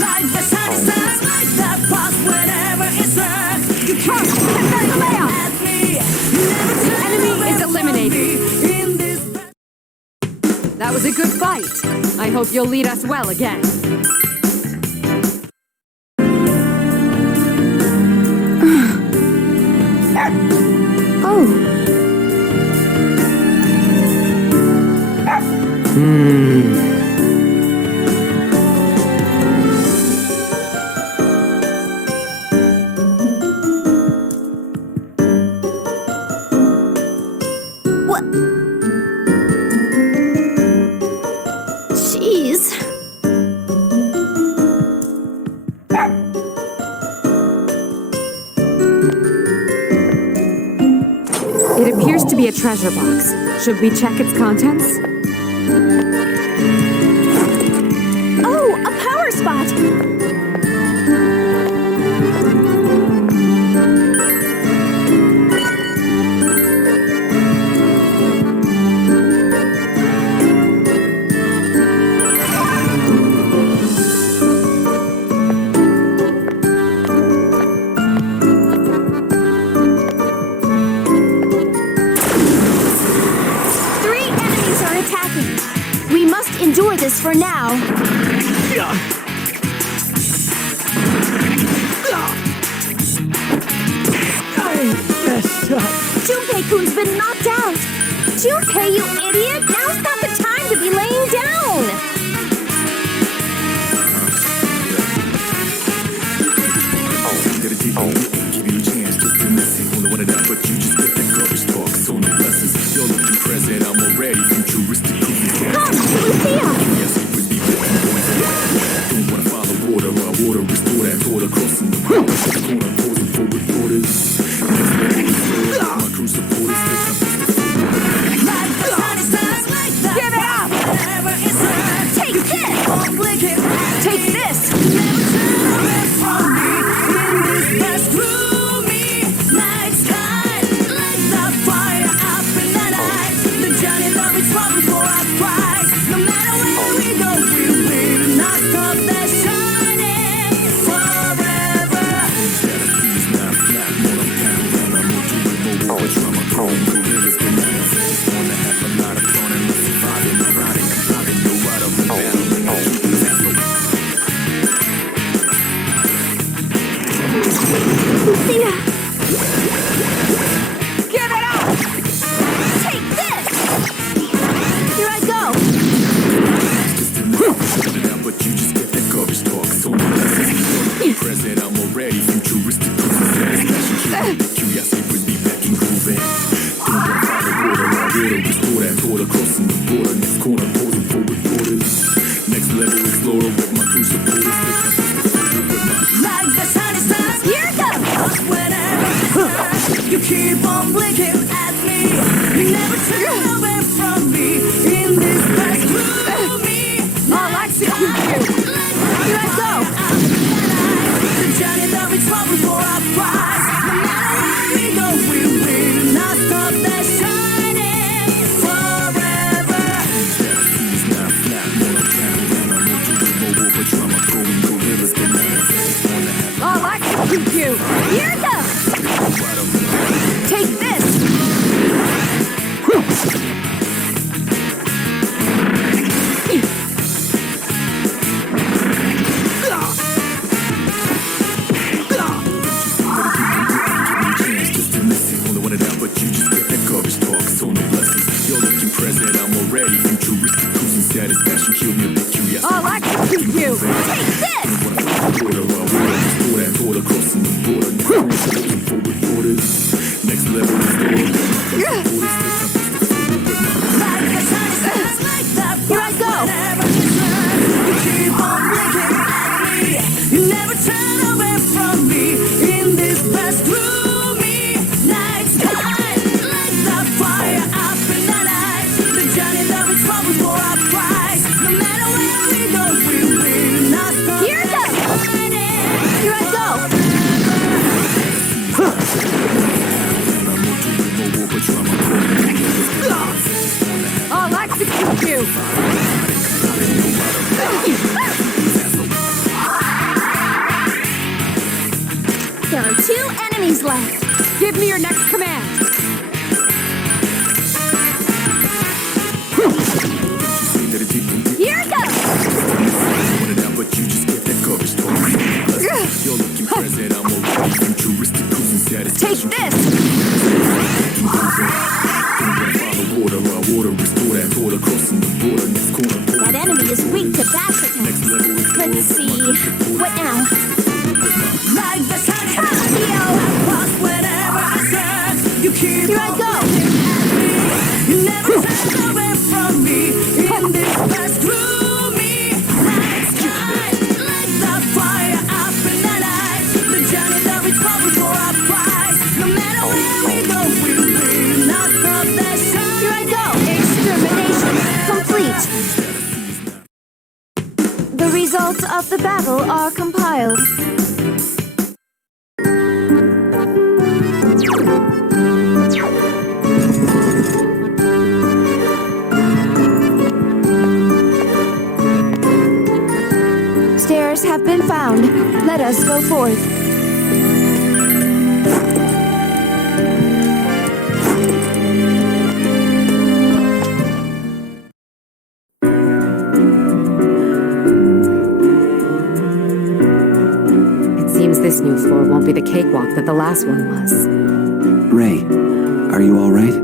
Like the sunny stars, like that pulse whenever it's earned. You can't at me. Never turn Enemy away is from eliminated. me in this. That was a good fight. I hope you'll lead us well again. Oh, what? Jeez. It appears to be a treasure box. Should we check its contents? Oh, a power spot! Three enemies are attacking. We must endure this for now. I messed up. Junpei-kun's been knocked out. Junpei, you idiot! Now's not the time to be laying down. Give you a chance just to miss it. Only wanted out, but you just get that garbage talk. So no blessings. You're looking present. I'm already futuristic. Come, Lucia! Yes, it would be better. Don't wanna follow water. Water restore that order. Crossing the corner, posing forward orders. Next level is my crew supporters. Like the sunny stars, like that Give it up! whenever it's earned. Take this! Blinking at Take me. this! Never turn away from me. In this past gloomy night sky, like the fire up in the night. The journey that we travel for our prize. No matter where we go, we will not stop that shining forever. Lucia! Give it up! Take this! Here I go! But you just get that garbage talk. So no blessings. Present, I'm already futuristic. Satisfaction, curiosity brings me back in grooving. Don't wanna follow water. Restore that order. Crossing the border. Next corner, posing forward orders. Next level explorer with my crew supporters. Like the sunny stars, Here it goes! whenever it's earned. You keep on blinking at me. You never turn away from me. In this past gloomy I'll execute you! Here I go! the journey that we travel for our prize. No matter where we go, looking forward for this. Next level is Like the sun shines like that. Here I go. Whenever you turn, you keep on blinking at me. You never turn away from me in this best roomy night sky. Like that fire up in the night. The journey that we travel for our prize. No matter where we go, we will not stop. Here it goes. Here I go. I'll execute you! There are 2 enemies left. Give me your next command! Here it goes. but you just get that coverage talk. You're looking present, I'm already futuristic, cruising satisfaction. Take this! Follow water, water, restore that border, crossing the border, next corner. That enemy is weak to bash attacks. Let's see. What now? Like the sun shines, I pass whenever I turn. You keep Here I go. You never turn away from me in this best roomy night sky. Like that fire up in the night. The journey that we travel for our prize. No matter where we go, we will not stop the sun. Here I go. Extermination complete. The results of the battle are compiled. Stairs have been found. Let us go forth. It seems this new floor won't be the cakewalk that the last one was. Ray, are you all right?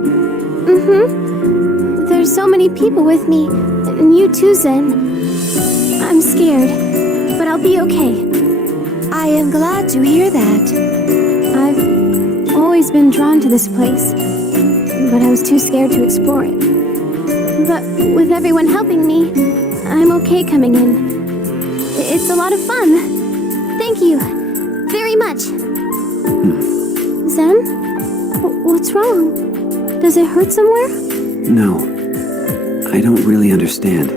Mm-hmm. There's so many people with me. And you too, Zen. I'm scared, but I'll be okay. I am glad to hear that. I've always been drawn to this place, but I was too scared to explore it. But with everyone helping me, I'm okay coming in. It's a lot of fun. Thank you very much. Zen? What's wrong? Does it hurt somewhere? No. I don't really understand.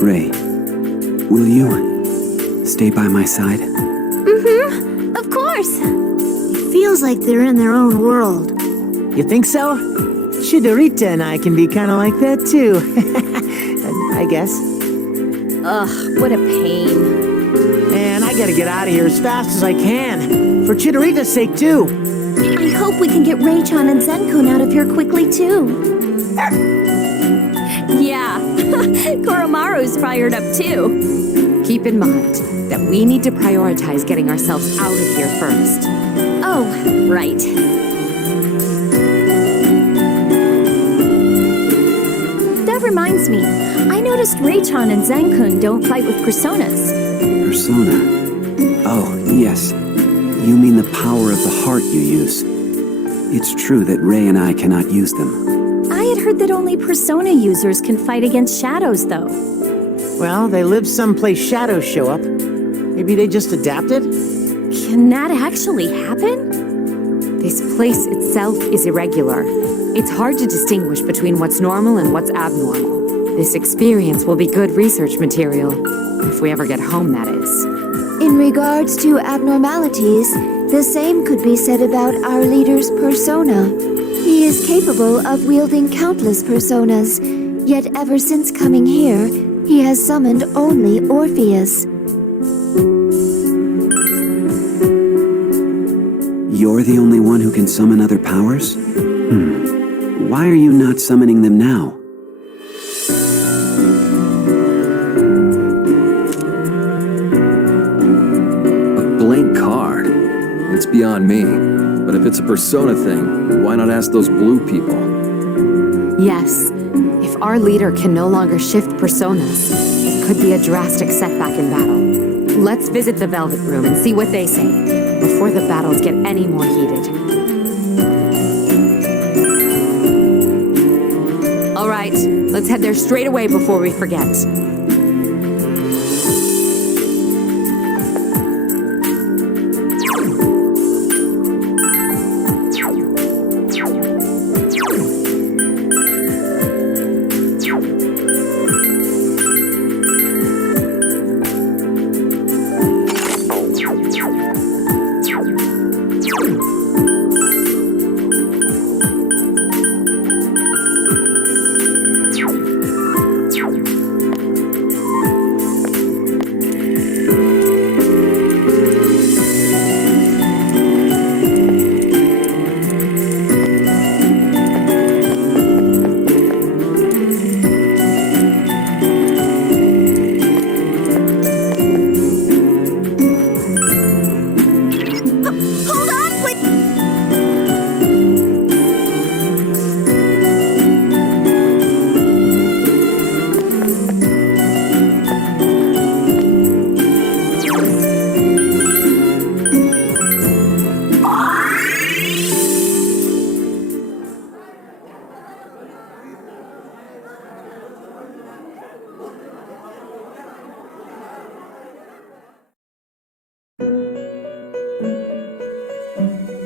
Ray, will you stay by my side? Mm-hmm. Of course. It feels like they're in their own world. You think so? Chidorita and I can be kind of like that too. I guess. Ugh, what a pain. Man, I gotta get out of here as fast as I can. For Chidorita's sake too. I hope we can get Ray-chan and Zenkun out of here quickly too. Yeah, Koromaru's fired up too. Keep in mind that we need to prioritize getting ourselves out of here first. Oh, Right. that reminds me. I noticed Ray-chan and Zenkun don't fight with personas. Persona. Oh, yes. You mean the power of the heart you use. It's true that Ray and I cannot use them. I had heard that only persona users can fight against shadows, though. Well, they live someplace shadows show up. Maybe they just adapted? Can that actually happen? This place itself is irregular. It's hard to distinguish between what's normal and what's abnormal. This experience will be good research material. If we ever get home, that is. In regards to abnormalities, the same could be said about our leader's persona. He is capable of wielding countless personas, yet ever since coming here, he has summoned only Orpheus. You're the only one who can summon other powers? Why are you not summoning them now? A blank card? It's beyond me. But if it's a persona thing, why not ask those blue people? Yes, if our leader can no longer shift personas, it could be a drastic setback in battle. Let's visit the Velvet Room and see what they say, before the battles get any more heated. All right, let's head there straight away before we forget.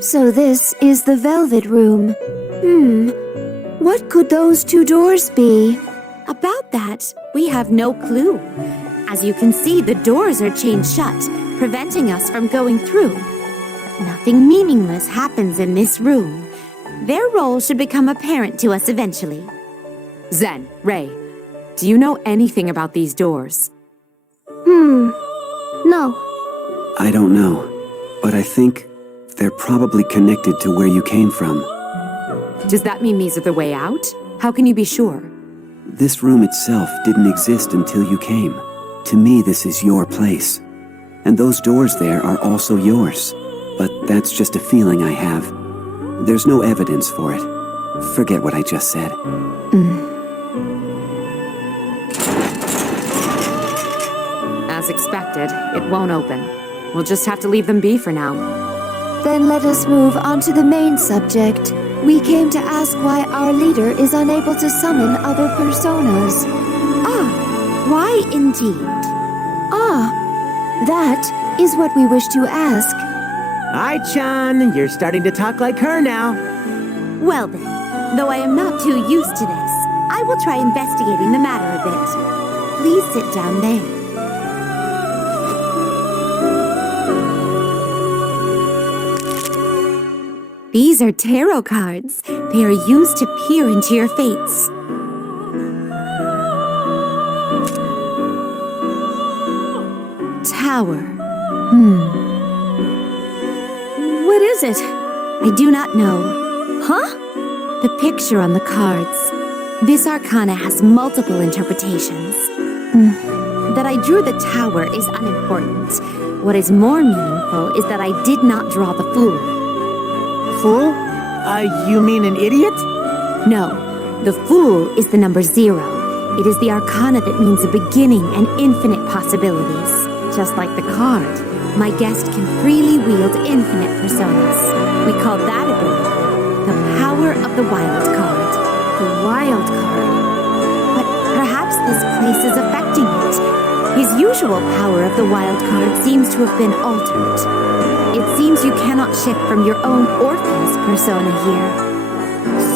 So this is the Velvet Room. What could those two doors be? About that, we have no clue. As you can see, the doors are chained shut, preventing us from going through. Nothing meaningless happens in this room. Their role should become apparent to us eventually. Zen, Ray, do you know anything about these doors? No. I don't know, but I think they're probably connected to where you came from. Does that mean these are the way out? How can you be sure? This room itself didn't exist until you came. To me, this is your place. And those doors there are also yours. But that's just a feeling I have. There's no evidence for it. Forget what I just said. As expected, it won't open. We'll just have to leave them be for now. Then let us move on to the main subject. We came to ask why our leader is unable to summon other personas. Why indeed? That is what we wish to ask. Ai-chan, you're starting to talk like her now. Well then, though I am not too used to this, I will try investigating the matter a bit. Please sit down there. These are tarot cards. They are used to peer into your fates. Tower. What is it? I do not know. Huh? The picture on the cards. This arcana has multiple interpretations. That I drew the tower is unimportant. What is more meaningful is that I did not draw the fool. Fool? You mean an idiot? No, the Fool is the number 0. It is the arcana that means a beginning and infinite possibilities. Just like the card, my guest can freely wield infinite personas. We call that ability the power of the wild card. The wild card. But perhaps this place is affecting it. His usual power of the wild card seems to have been altered. It seems you cannot shift from your own Orpheus persona here.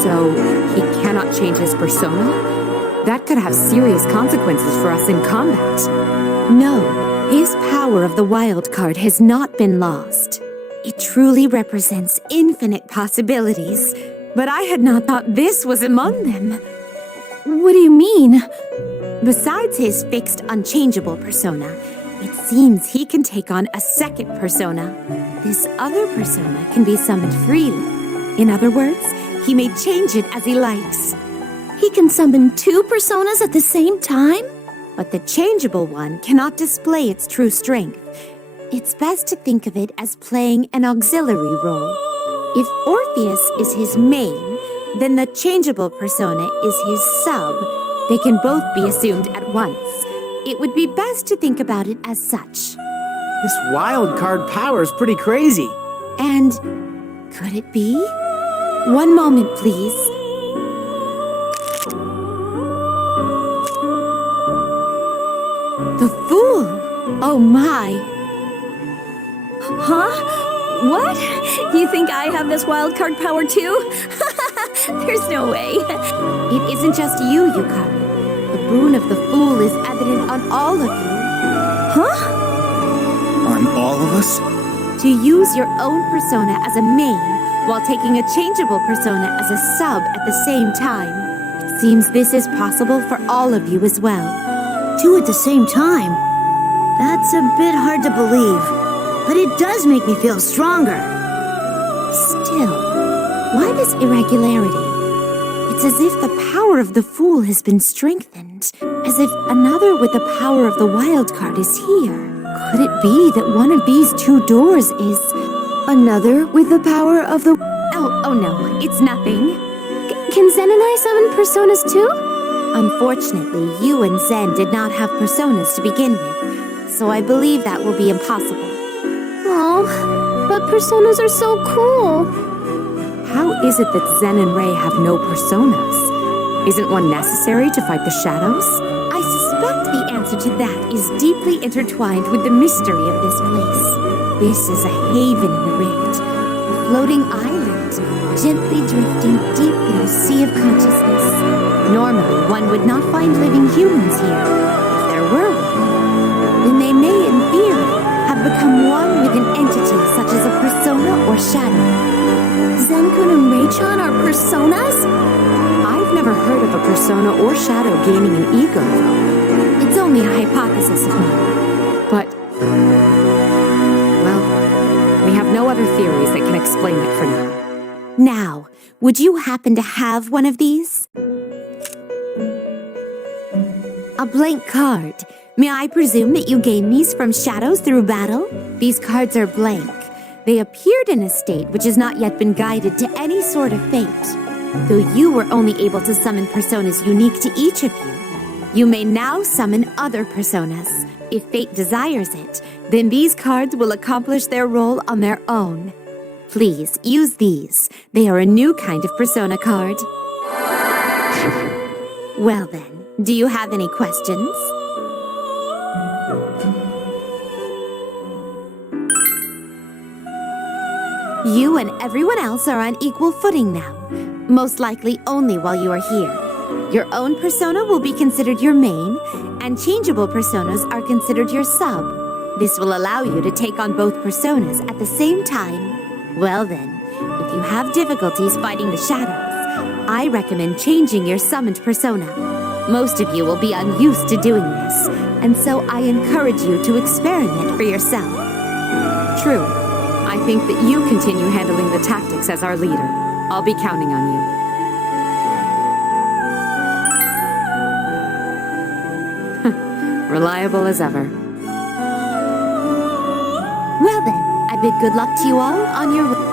So, he cannot change his persona? That could have serious consequences for us in combat. No, his power of the wild card has not been lost. It truly represents infinite possibilities, but I had not thought this was among them. What do you mean? Besides his fixed, unchangeable persona, it seems he can take on a second persona. This other persona can be summoned freely. In other words, he may change it as he likes. He can summon 2 personas at the same time? But the changeable one cannot display its true strength. It's best to think of it as playing an auxiliary role. If Orpheus is his main, then the changeable persona is his sub. They can both be assumed at once. It would be best to think about it as such. This wild card power is pretty crazy. And could it be? One moment, please. The Fool! Oh my! Huh? What? You think I have this wild card power too? There's no way. It isn't just you, Yukari. The boon of the Fool is evident on all of you. Huh? On all of us? To use your own persona as a main while taking a changeable persona as a sub at the same time. It seems this is possible for all of you as well. Two at the same time? That's a bit hard to believe, but it does make me feel stronger. Still, why this irregularity? It's as if the power of the Fool has been strengthened, as if another with the power of the wild card is here. Could it be that one of these two doors is Another with the power of the... Oh no, it's nothing. Can Zen and I summon personas too? Unfortunately, you and Zen did not have personas to begin with, so I believe that will be impossible. Oh, but personas are so cool. How is it that Zen and Ray have no personas? Isn't one necessary to fight the shadows? I suspect the answer to that is deeply intertwined with the mystery of this place. This is a haven in the rift, a floating island, gently drifting deep in the sea of consciousness. Normally, one would not find living humans here. If there were one, then they may, in theory, have become one with an entity such as a persona or shadow. Zen-kun and Ray-chan are personas? I've never heard of a persona or shadow gaining an ego, though. It's only a hypothesis of mine. But, well, we have no other theories that can explain it for now. Now, would you happen to have one of these? A blank card. May I presume that you gained these from shadows through battle? These cards are blank. They appeared in a state which has not yet been guided to any sort of fate. Though you were only able to summon personas unique to each of you, you may now summon other personas. If fate desires it, then these cards will accomplish their role on their own. Please, use these. They are a new kind of persona card. Well then, do you have any questions? You and everyone else are on equal footing now. Most likely only while you are here. Your own persona will be considered your main, and changeable personas are considered your sub. This will allow you to take on both personas at the same time. Well then, if you have difficulties fighting the shadows, I recommend changing your summoned persona. Most of you will be unused to doing this, and so I encourage you to experiment for yourself. True. I think that you continue handling the tactics as our leader. I'll be counting on you. Reliable as ever. Well then, I bid good luck to you all on your way.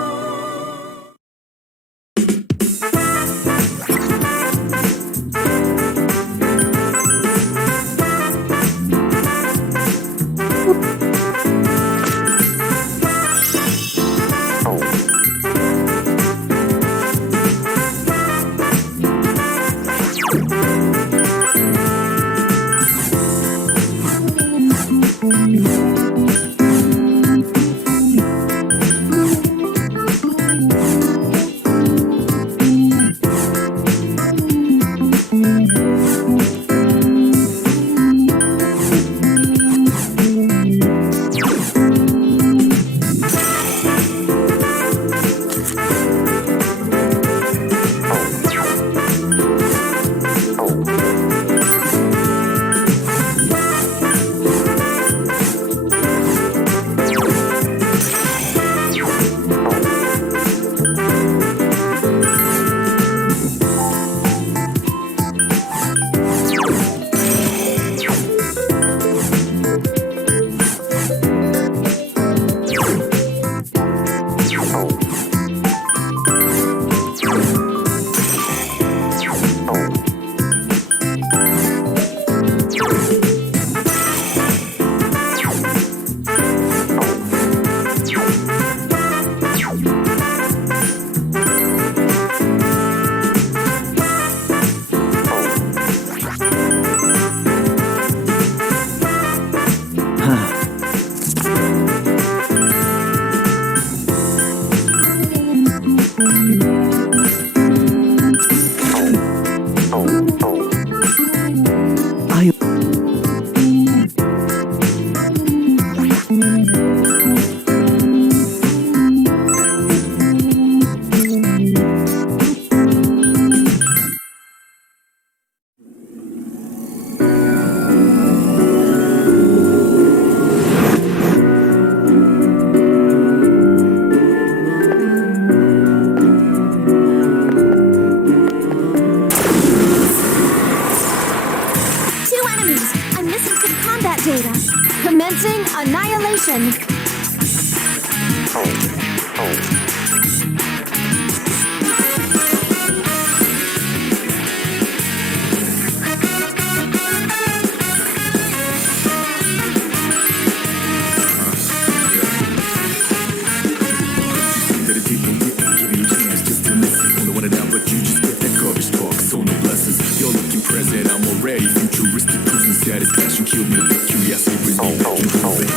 ready. Futuristic cruising satisfaction, kill me with curiosity, bring me back and grooving.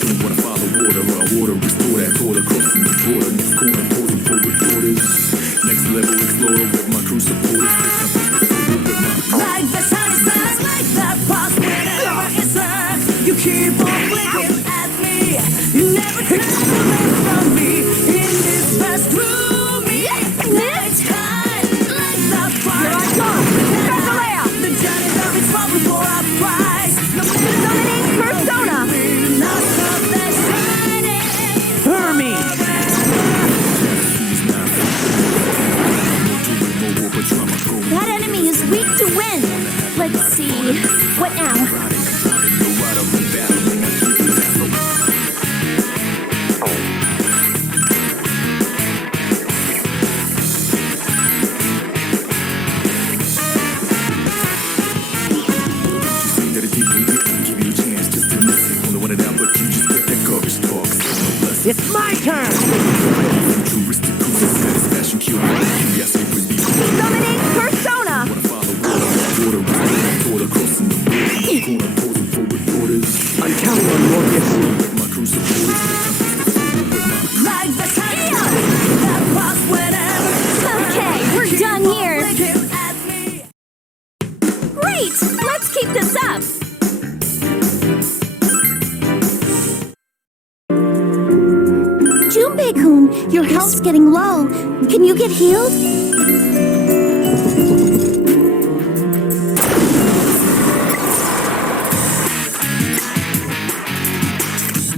Don't wanna follow water, water restore that border, crossing the border, next corner, posing forward borders. Next level explorer with my crew supporters. Like the sunny stars, like that past whenever it's dark. You keep on blinking at me. You never turn away from me in this fast gloomy night time. Like that fire. Here I come. The journey of its fall before I rise. No Summoning Persona! not stop that shining. Hermes! That enemy is weak to wind. Let's see. What now? It's my turn! Summoning Persona! I'm counting on Morpheus. Like the sunny stars, that past whenever. Okay, we're done here. Blinking at me. Great! Let's keep this up! Junpei-kun, your health's getting low. Can you get healed?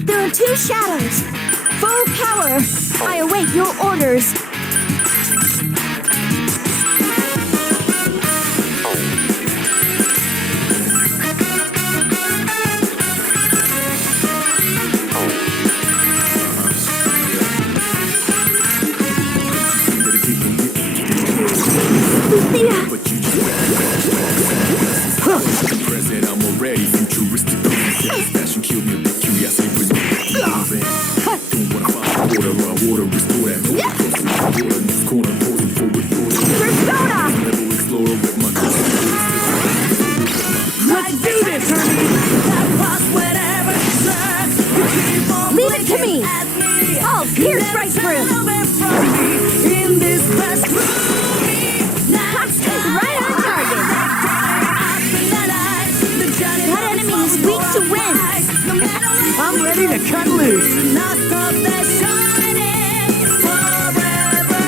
There are two shadows. Full power. I await your orders. Lucia! Present, I'm already futuristic. Satisfaction, kill me with curiosity, bring me back and moving. Don't wanna follow water, restore that border, next corner, posing forward borders. Persona! Level explorer with my crew supporters. Let's do this, Hermes! That past whenever it's dark. You keep on Leave it to me. blinking at me. I'll pierce right through. Away from me in this fast gloomy night time. Right on target. That enemy is weak to wind. I'm ready to cut loose. Not stop that shining forever.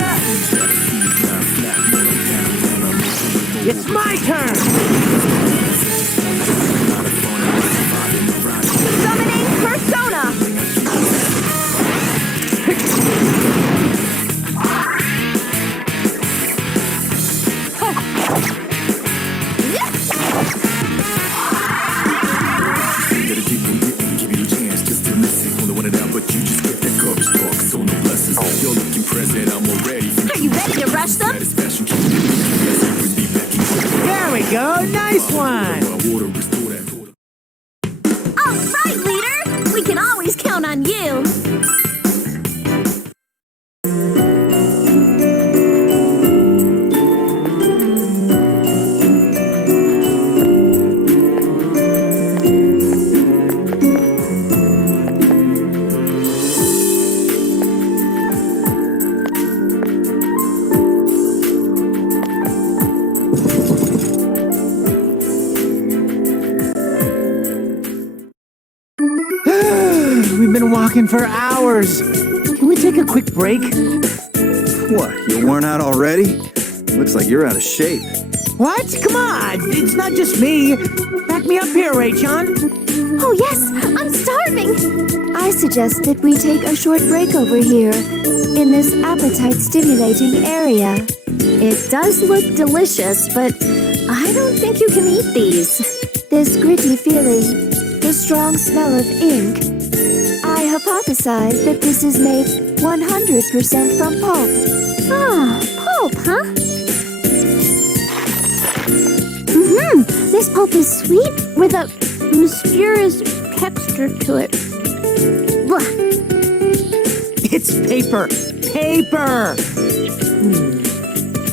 It's my turn! Summoning Persona! Give you a chance just to listen. Only want it out, but you just get that courage talk. So no blessings. You're looking present, I'm already. Are you ready to rush them? Satisfaction, kill me with curiosity, bring me back and moving. There we go! Nice one! Water, restore that border. All right, leader! We can always count on you. We've been walking for hours. Can we take a quick break? What, you're worn out already? Looks like you're out of shape. What? Come on! It's not just me. Back me up here, Ray-chan. Oh, yes, I'm starving. I suggest that we take a short break over here in this appetite-stimulating area. It does look delicious, but I don't think you can eat these. This gritty feeling, the strong smell of ink. I hypothesize that this is made 100% from pulp. Ah, pulp, huh? This pulp is sweet with a mysterious texture to it. Blah. It's paper. Paper!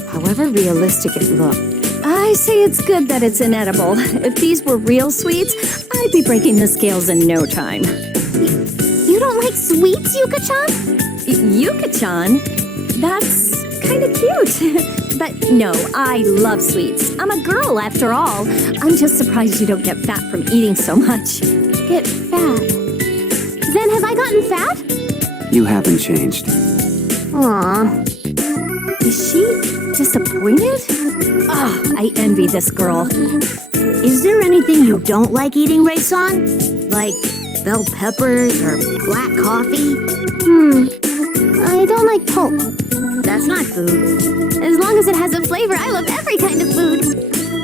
However realistic it looked, I say it's good that it's inedible. If these were real sweets, I'd be breaking the scales in no time. You don't like sweets, Yuka-chan? Yuka-chan? That's kind of cute. But no, I love sweets. I'm a girl after all. I'm just surprised you don't get fat from eating so much. Get fat. Then have I gotten fat? You haven't changed. Aw. Is she disappointed? Oh, I envy this girl. Is there anything you don't like eating, Ray-san? Like bell peppers or black coffee? I don't like pulp. That's not food. As long as it has a flavor, I love every kind of food.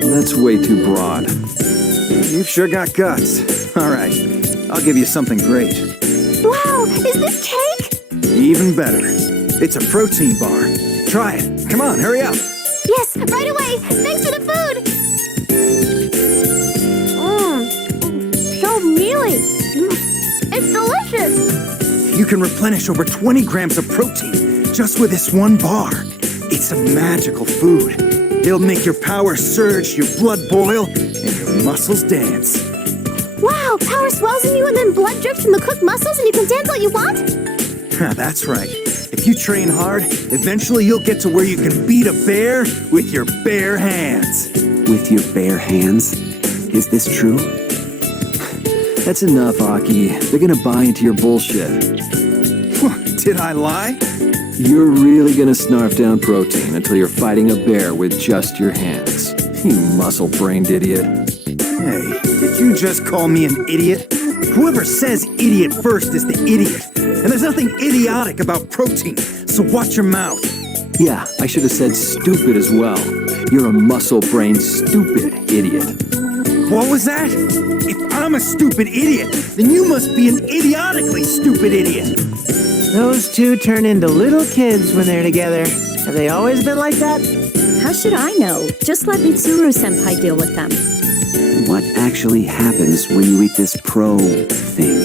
That's way too broad. You've sure got guts. All right, I'll give you something great. Wow, is this cake? Even better. It's a protein bar. Try it. Come on, hurry up. Yes, right away. Thanks for the food. So mealy. It's delicious. You can replenish over 20 grams of protein just with this one bar. It's a magical food. It'll make your power surge, your blood boil, and your muscles dance. Wow, power swells in you and then blood drips from the cooked muscles and you can dance all you want? That's right. If you train hard, eventually you'll get to where you can beat a bear with your bare hands. With your bare hands? Is this true? That's enough, Aki. They're gonna buy into your bullshit. Did I lie? You're really gonna snarf down protein until you're fighting a bear with just your hands. You muscle-brained idiot. Hey, did you just call me an idiot? Whoever says idiot first is the idiot. And there's nothing idiotic about protein, so watch your mouth. Yeah, I should have said stupid as well. You're a muscle-brained, stupid idiot. What was that? If I'm a stupid idiot, then you must be an idiotically stupid idiot. Those two turn into little kids when they're together. Have they always been like that? How should I know? Just let Mitsuru-senpai deal with them. What actually happens when you eat this pro thing?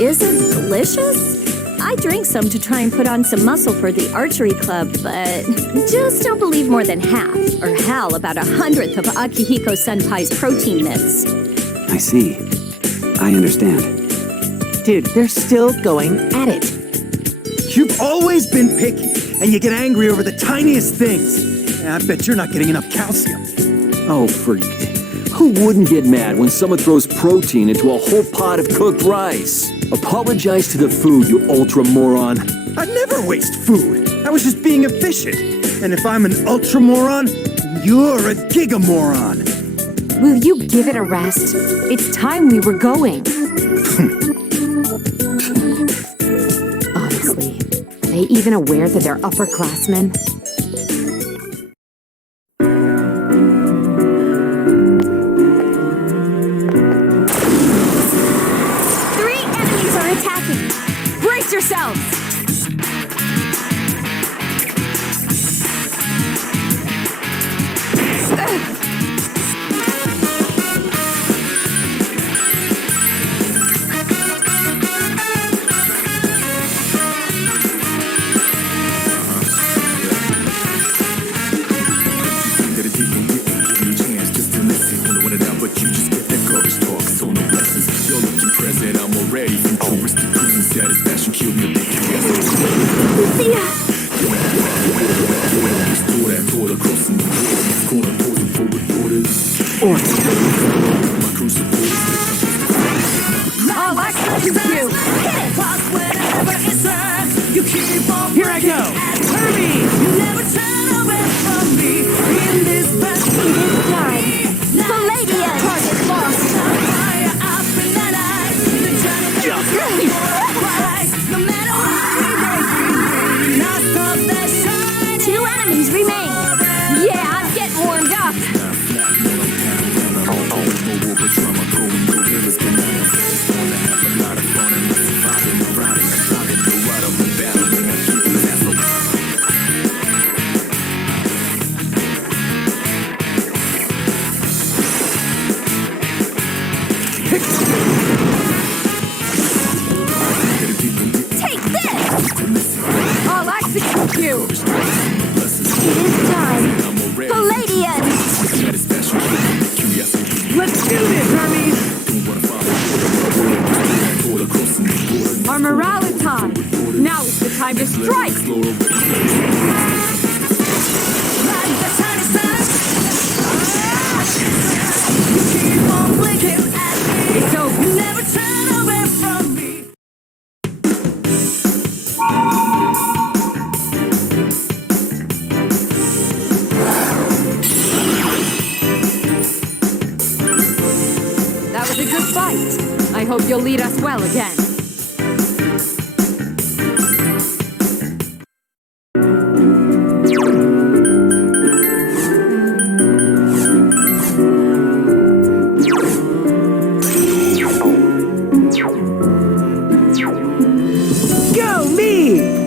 Is it delicious? I drink some to try and put on some muscle for the archery club, but just don't believe more than half, or hell, about 100th of Akihiko-senpai's protein myths. I see. I understand. Dude, they're still going at it. You've always been picky, and you get angry over the tiniest things. I bet you're not getting enough calcium. Oh, who wouldn't get mad when someone throws protein into a whole pot of cooked rice? Apologize to the food, you ultra moron. I never waste food. I was just being efficient. And if I'm an ultra moron, you're a gigamoron. Will you give it a rest? It's time we were going. Honestly, are they even aware that they're upperclassmen? 3 enemies are attacking! Brace yourselves! Here I go! You never turn away from me in this battle. Palladium! Target lost. Fire up in that eye. The journey no matter what, they bring me. Now strike! Like the tiny stars. You keep on blinking at me, so you never turn away from me. That was a good fight. I hope you'll lead us well again. Go me!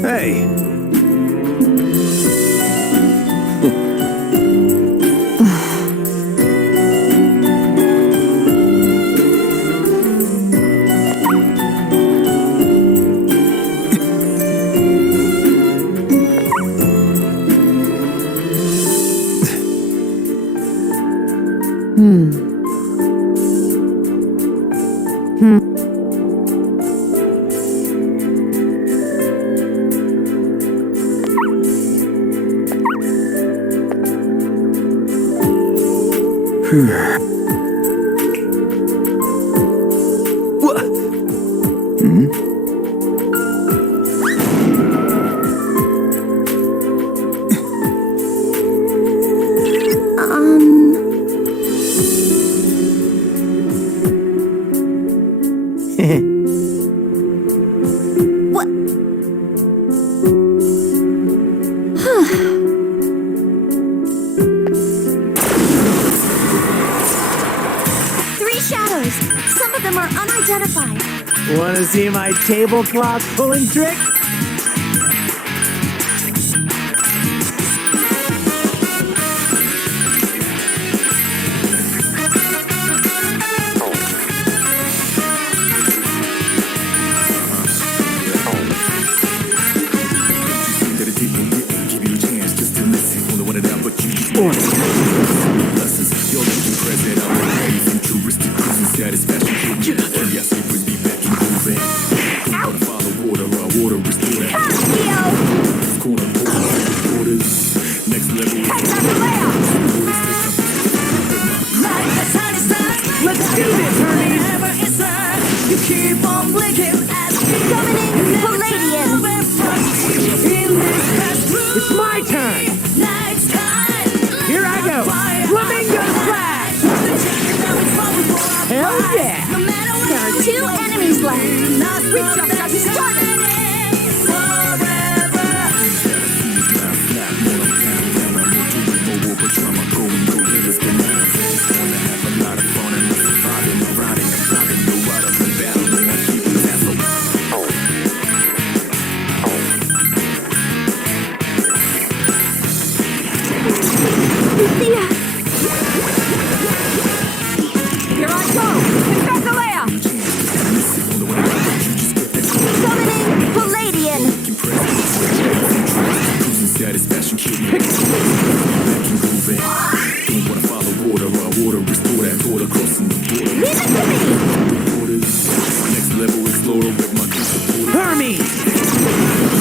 Hey, What? 3 shadows. Some of them are unidentified. Wanna see my tablecloth pulling trick? That it didn't give you a chance just to listen. Only wanted out, but you just blessings. You're looking present. I'm ready. Futuristic cruising satisfaction. Curiosity brings me back and moving. Don't wanna follow water. Water restore that. Corner borders. Next level. Like the tiny stars. Let's do this, Hermes! Wherever inside, you keep on blinking at me. Summoning Palladian. In this fast room. It's my turn! Night sky. Here I go! Flamingo Flash! Hell yeah! No matter what There are 2 enemies left. we just got started. Forever. Thea, Here I go! Professor Leia! summoning Palladian. Satisfaction kill me. Back and moving. Don't wanna follow water restore that order crossing the border. Leave it to me. Borders. Next level explorer with my supporter. Hermes!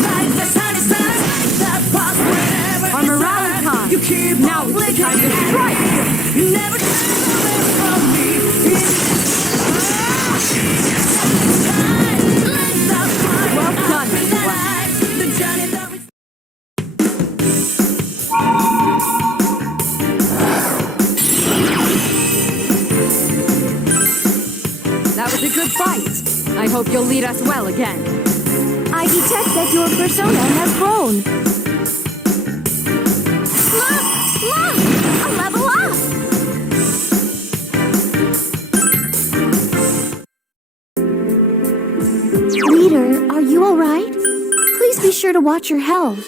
Like the tiny stars that pass wherever Our morale is inside. high. You keep Now on it's blinking time to at strike. me. You never turn away from me. a good fight. I hope you'll lead us well again. I detect that your persona has grown. Look! A level up! Leader, are you alright? Please be sure to watch your health.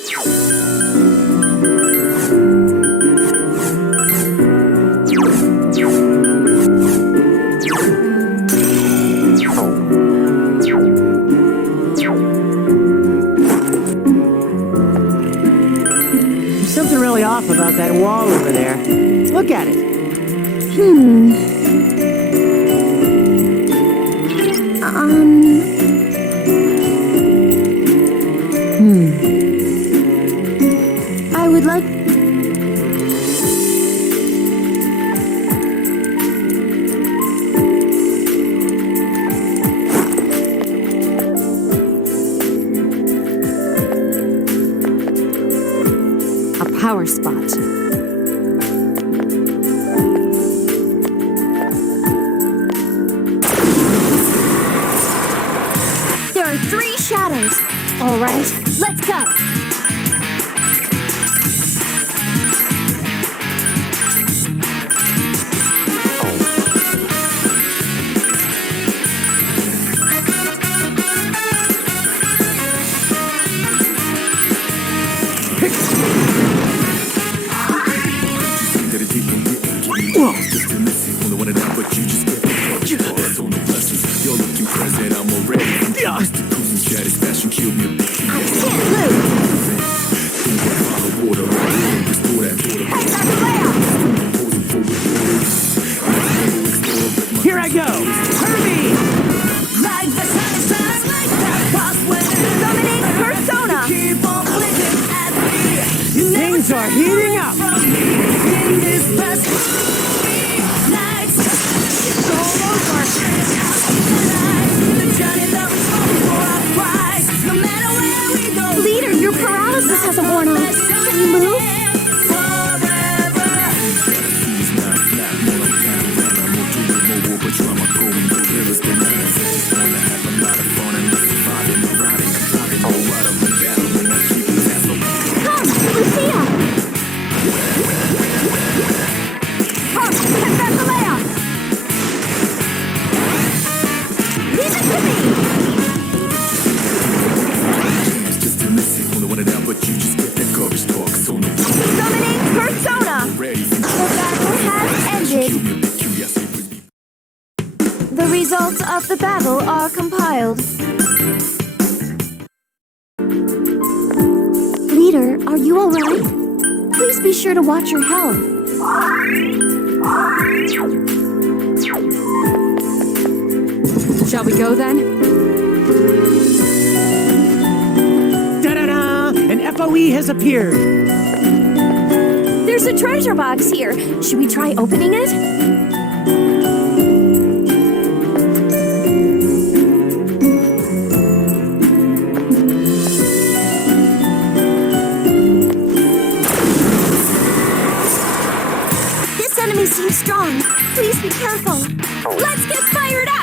There's something really off about that wall over there. Look at it. I would like... A power spot. There are 3 shadows. Alright, let's go. Here I go! Kirby! Like the sun shines like that crosswind. Dominate persona. Keep on blinking at me. You never Things are heating up! in this past nights. It's all over. The journey that we go before I cry. No matter where we go. Leader, your paralysis hasn't worn off. Can you move? The results of the battle are compiled. Leader, are you alright? Please be sure to watch your health. Shall we go then? Da-da-da! An FOE has appeared! There's a treasure box here. Should we try opening it? This enemy seems strong. Please be careful. Let's get fired up!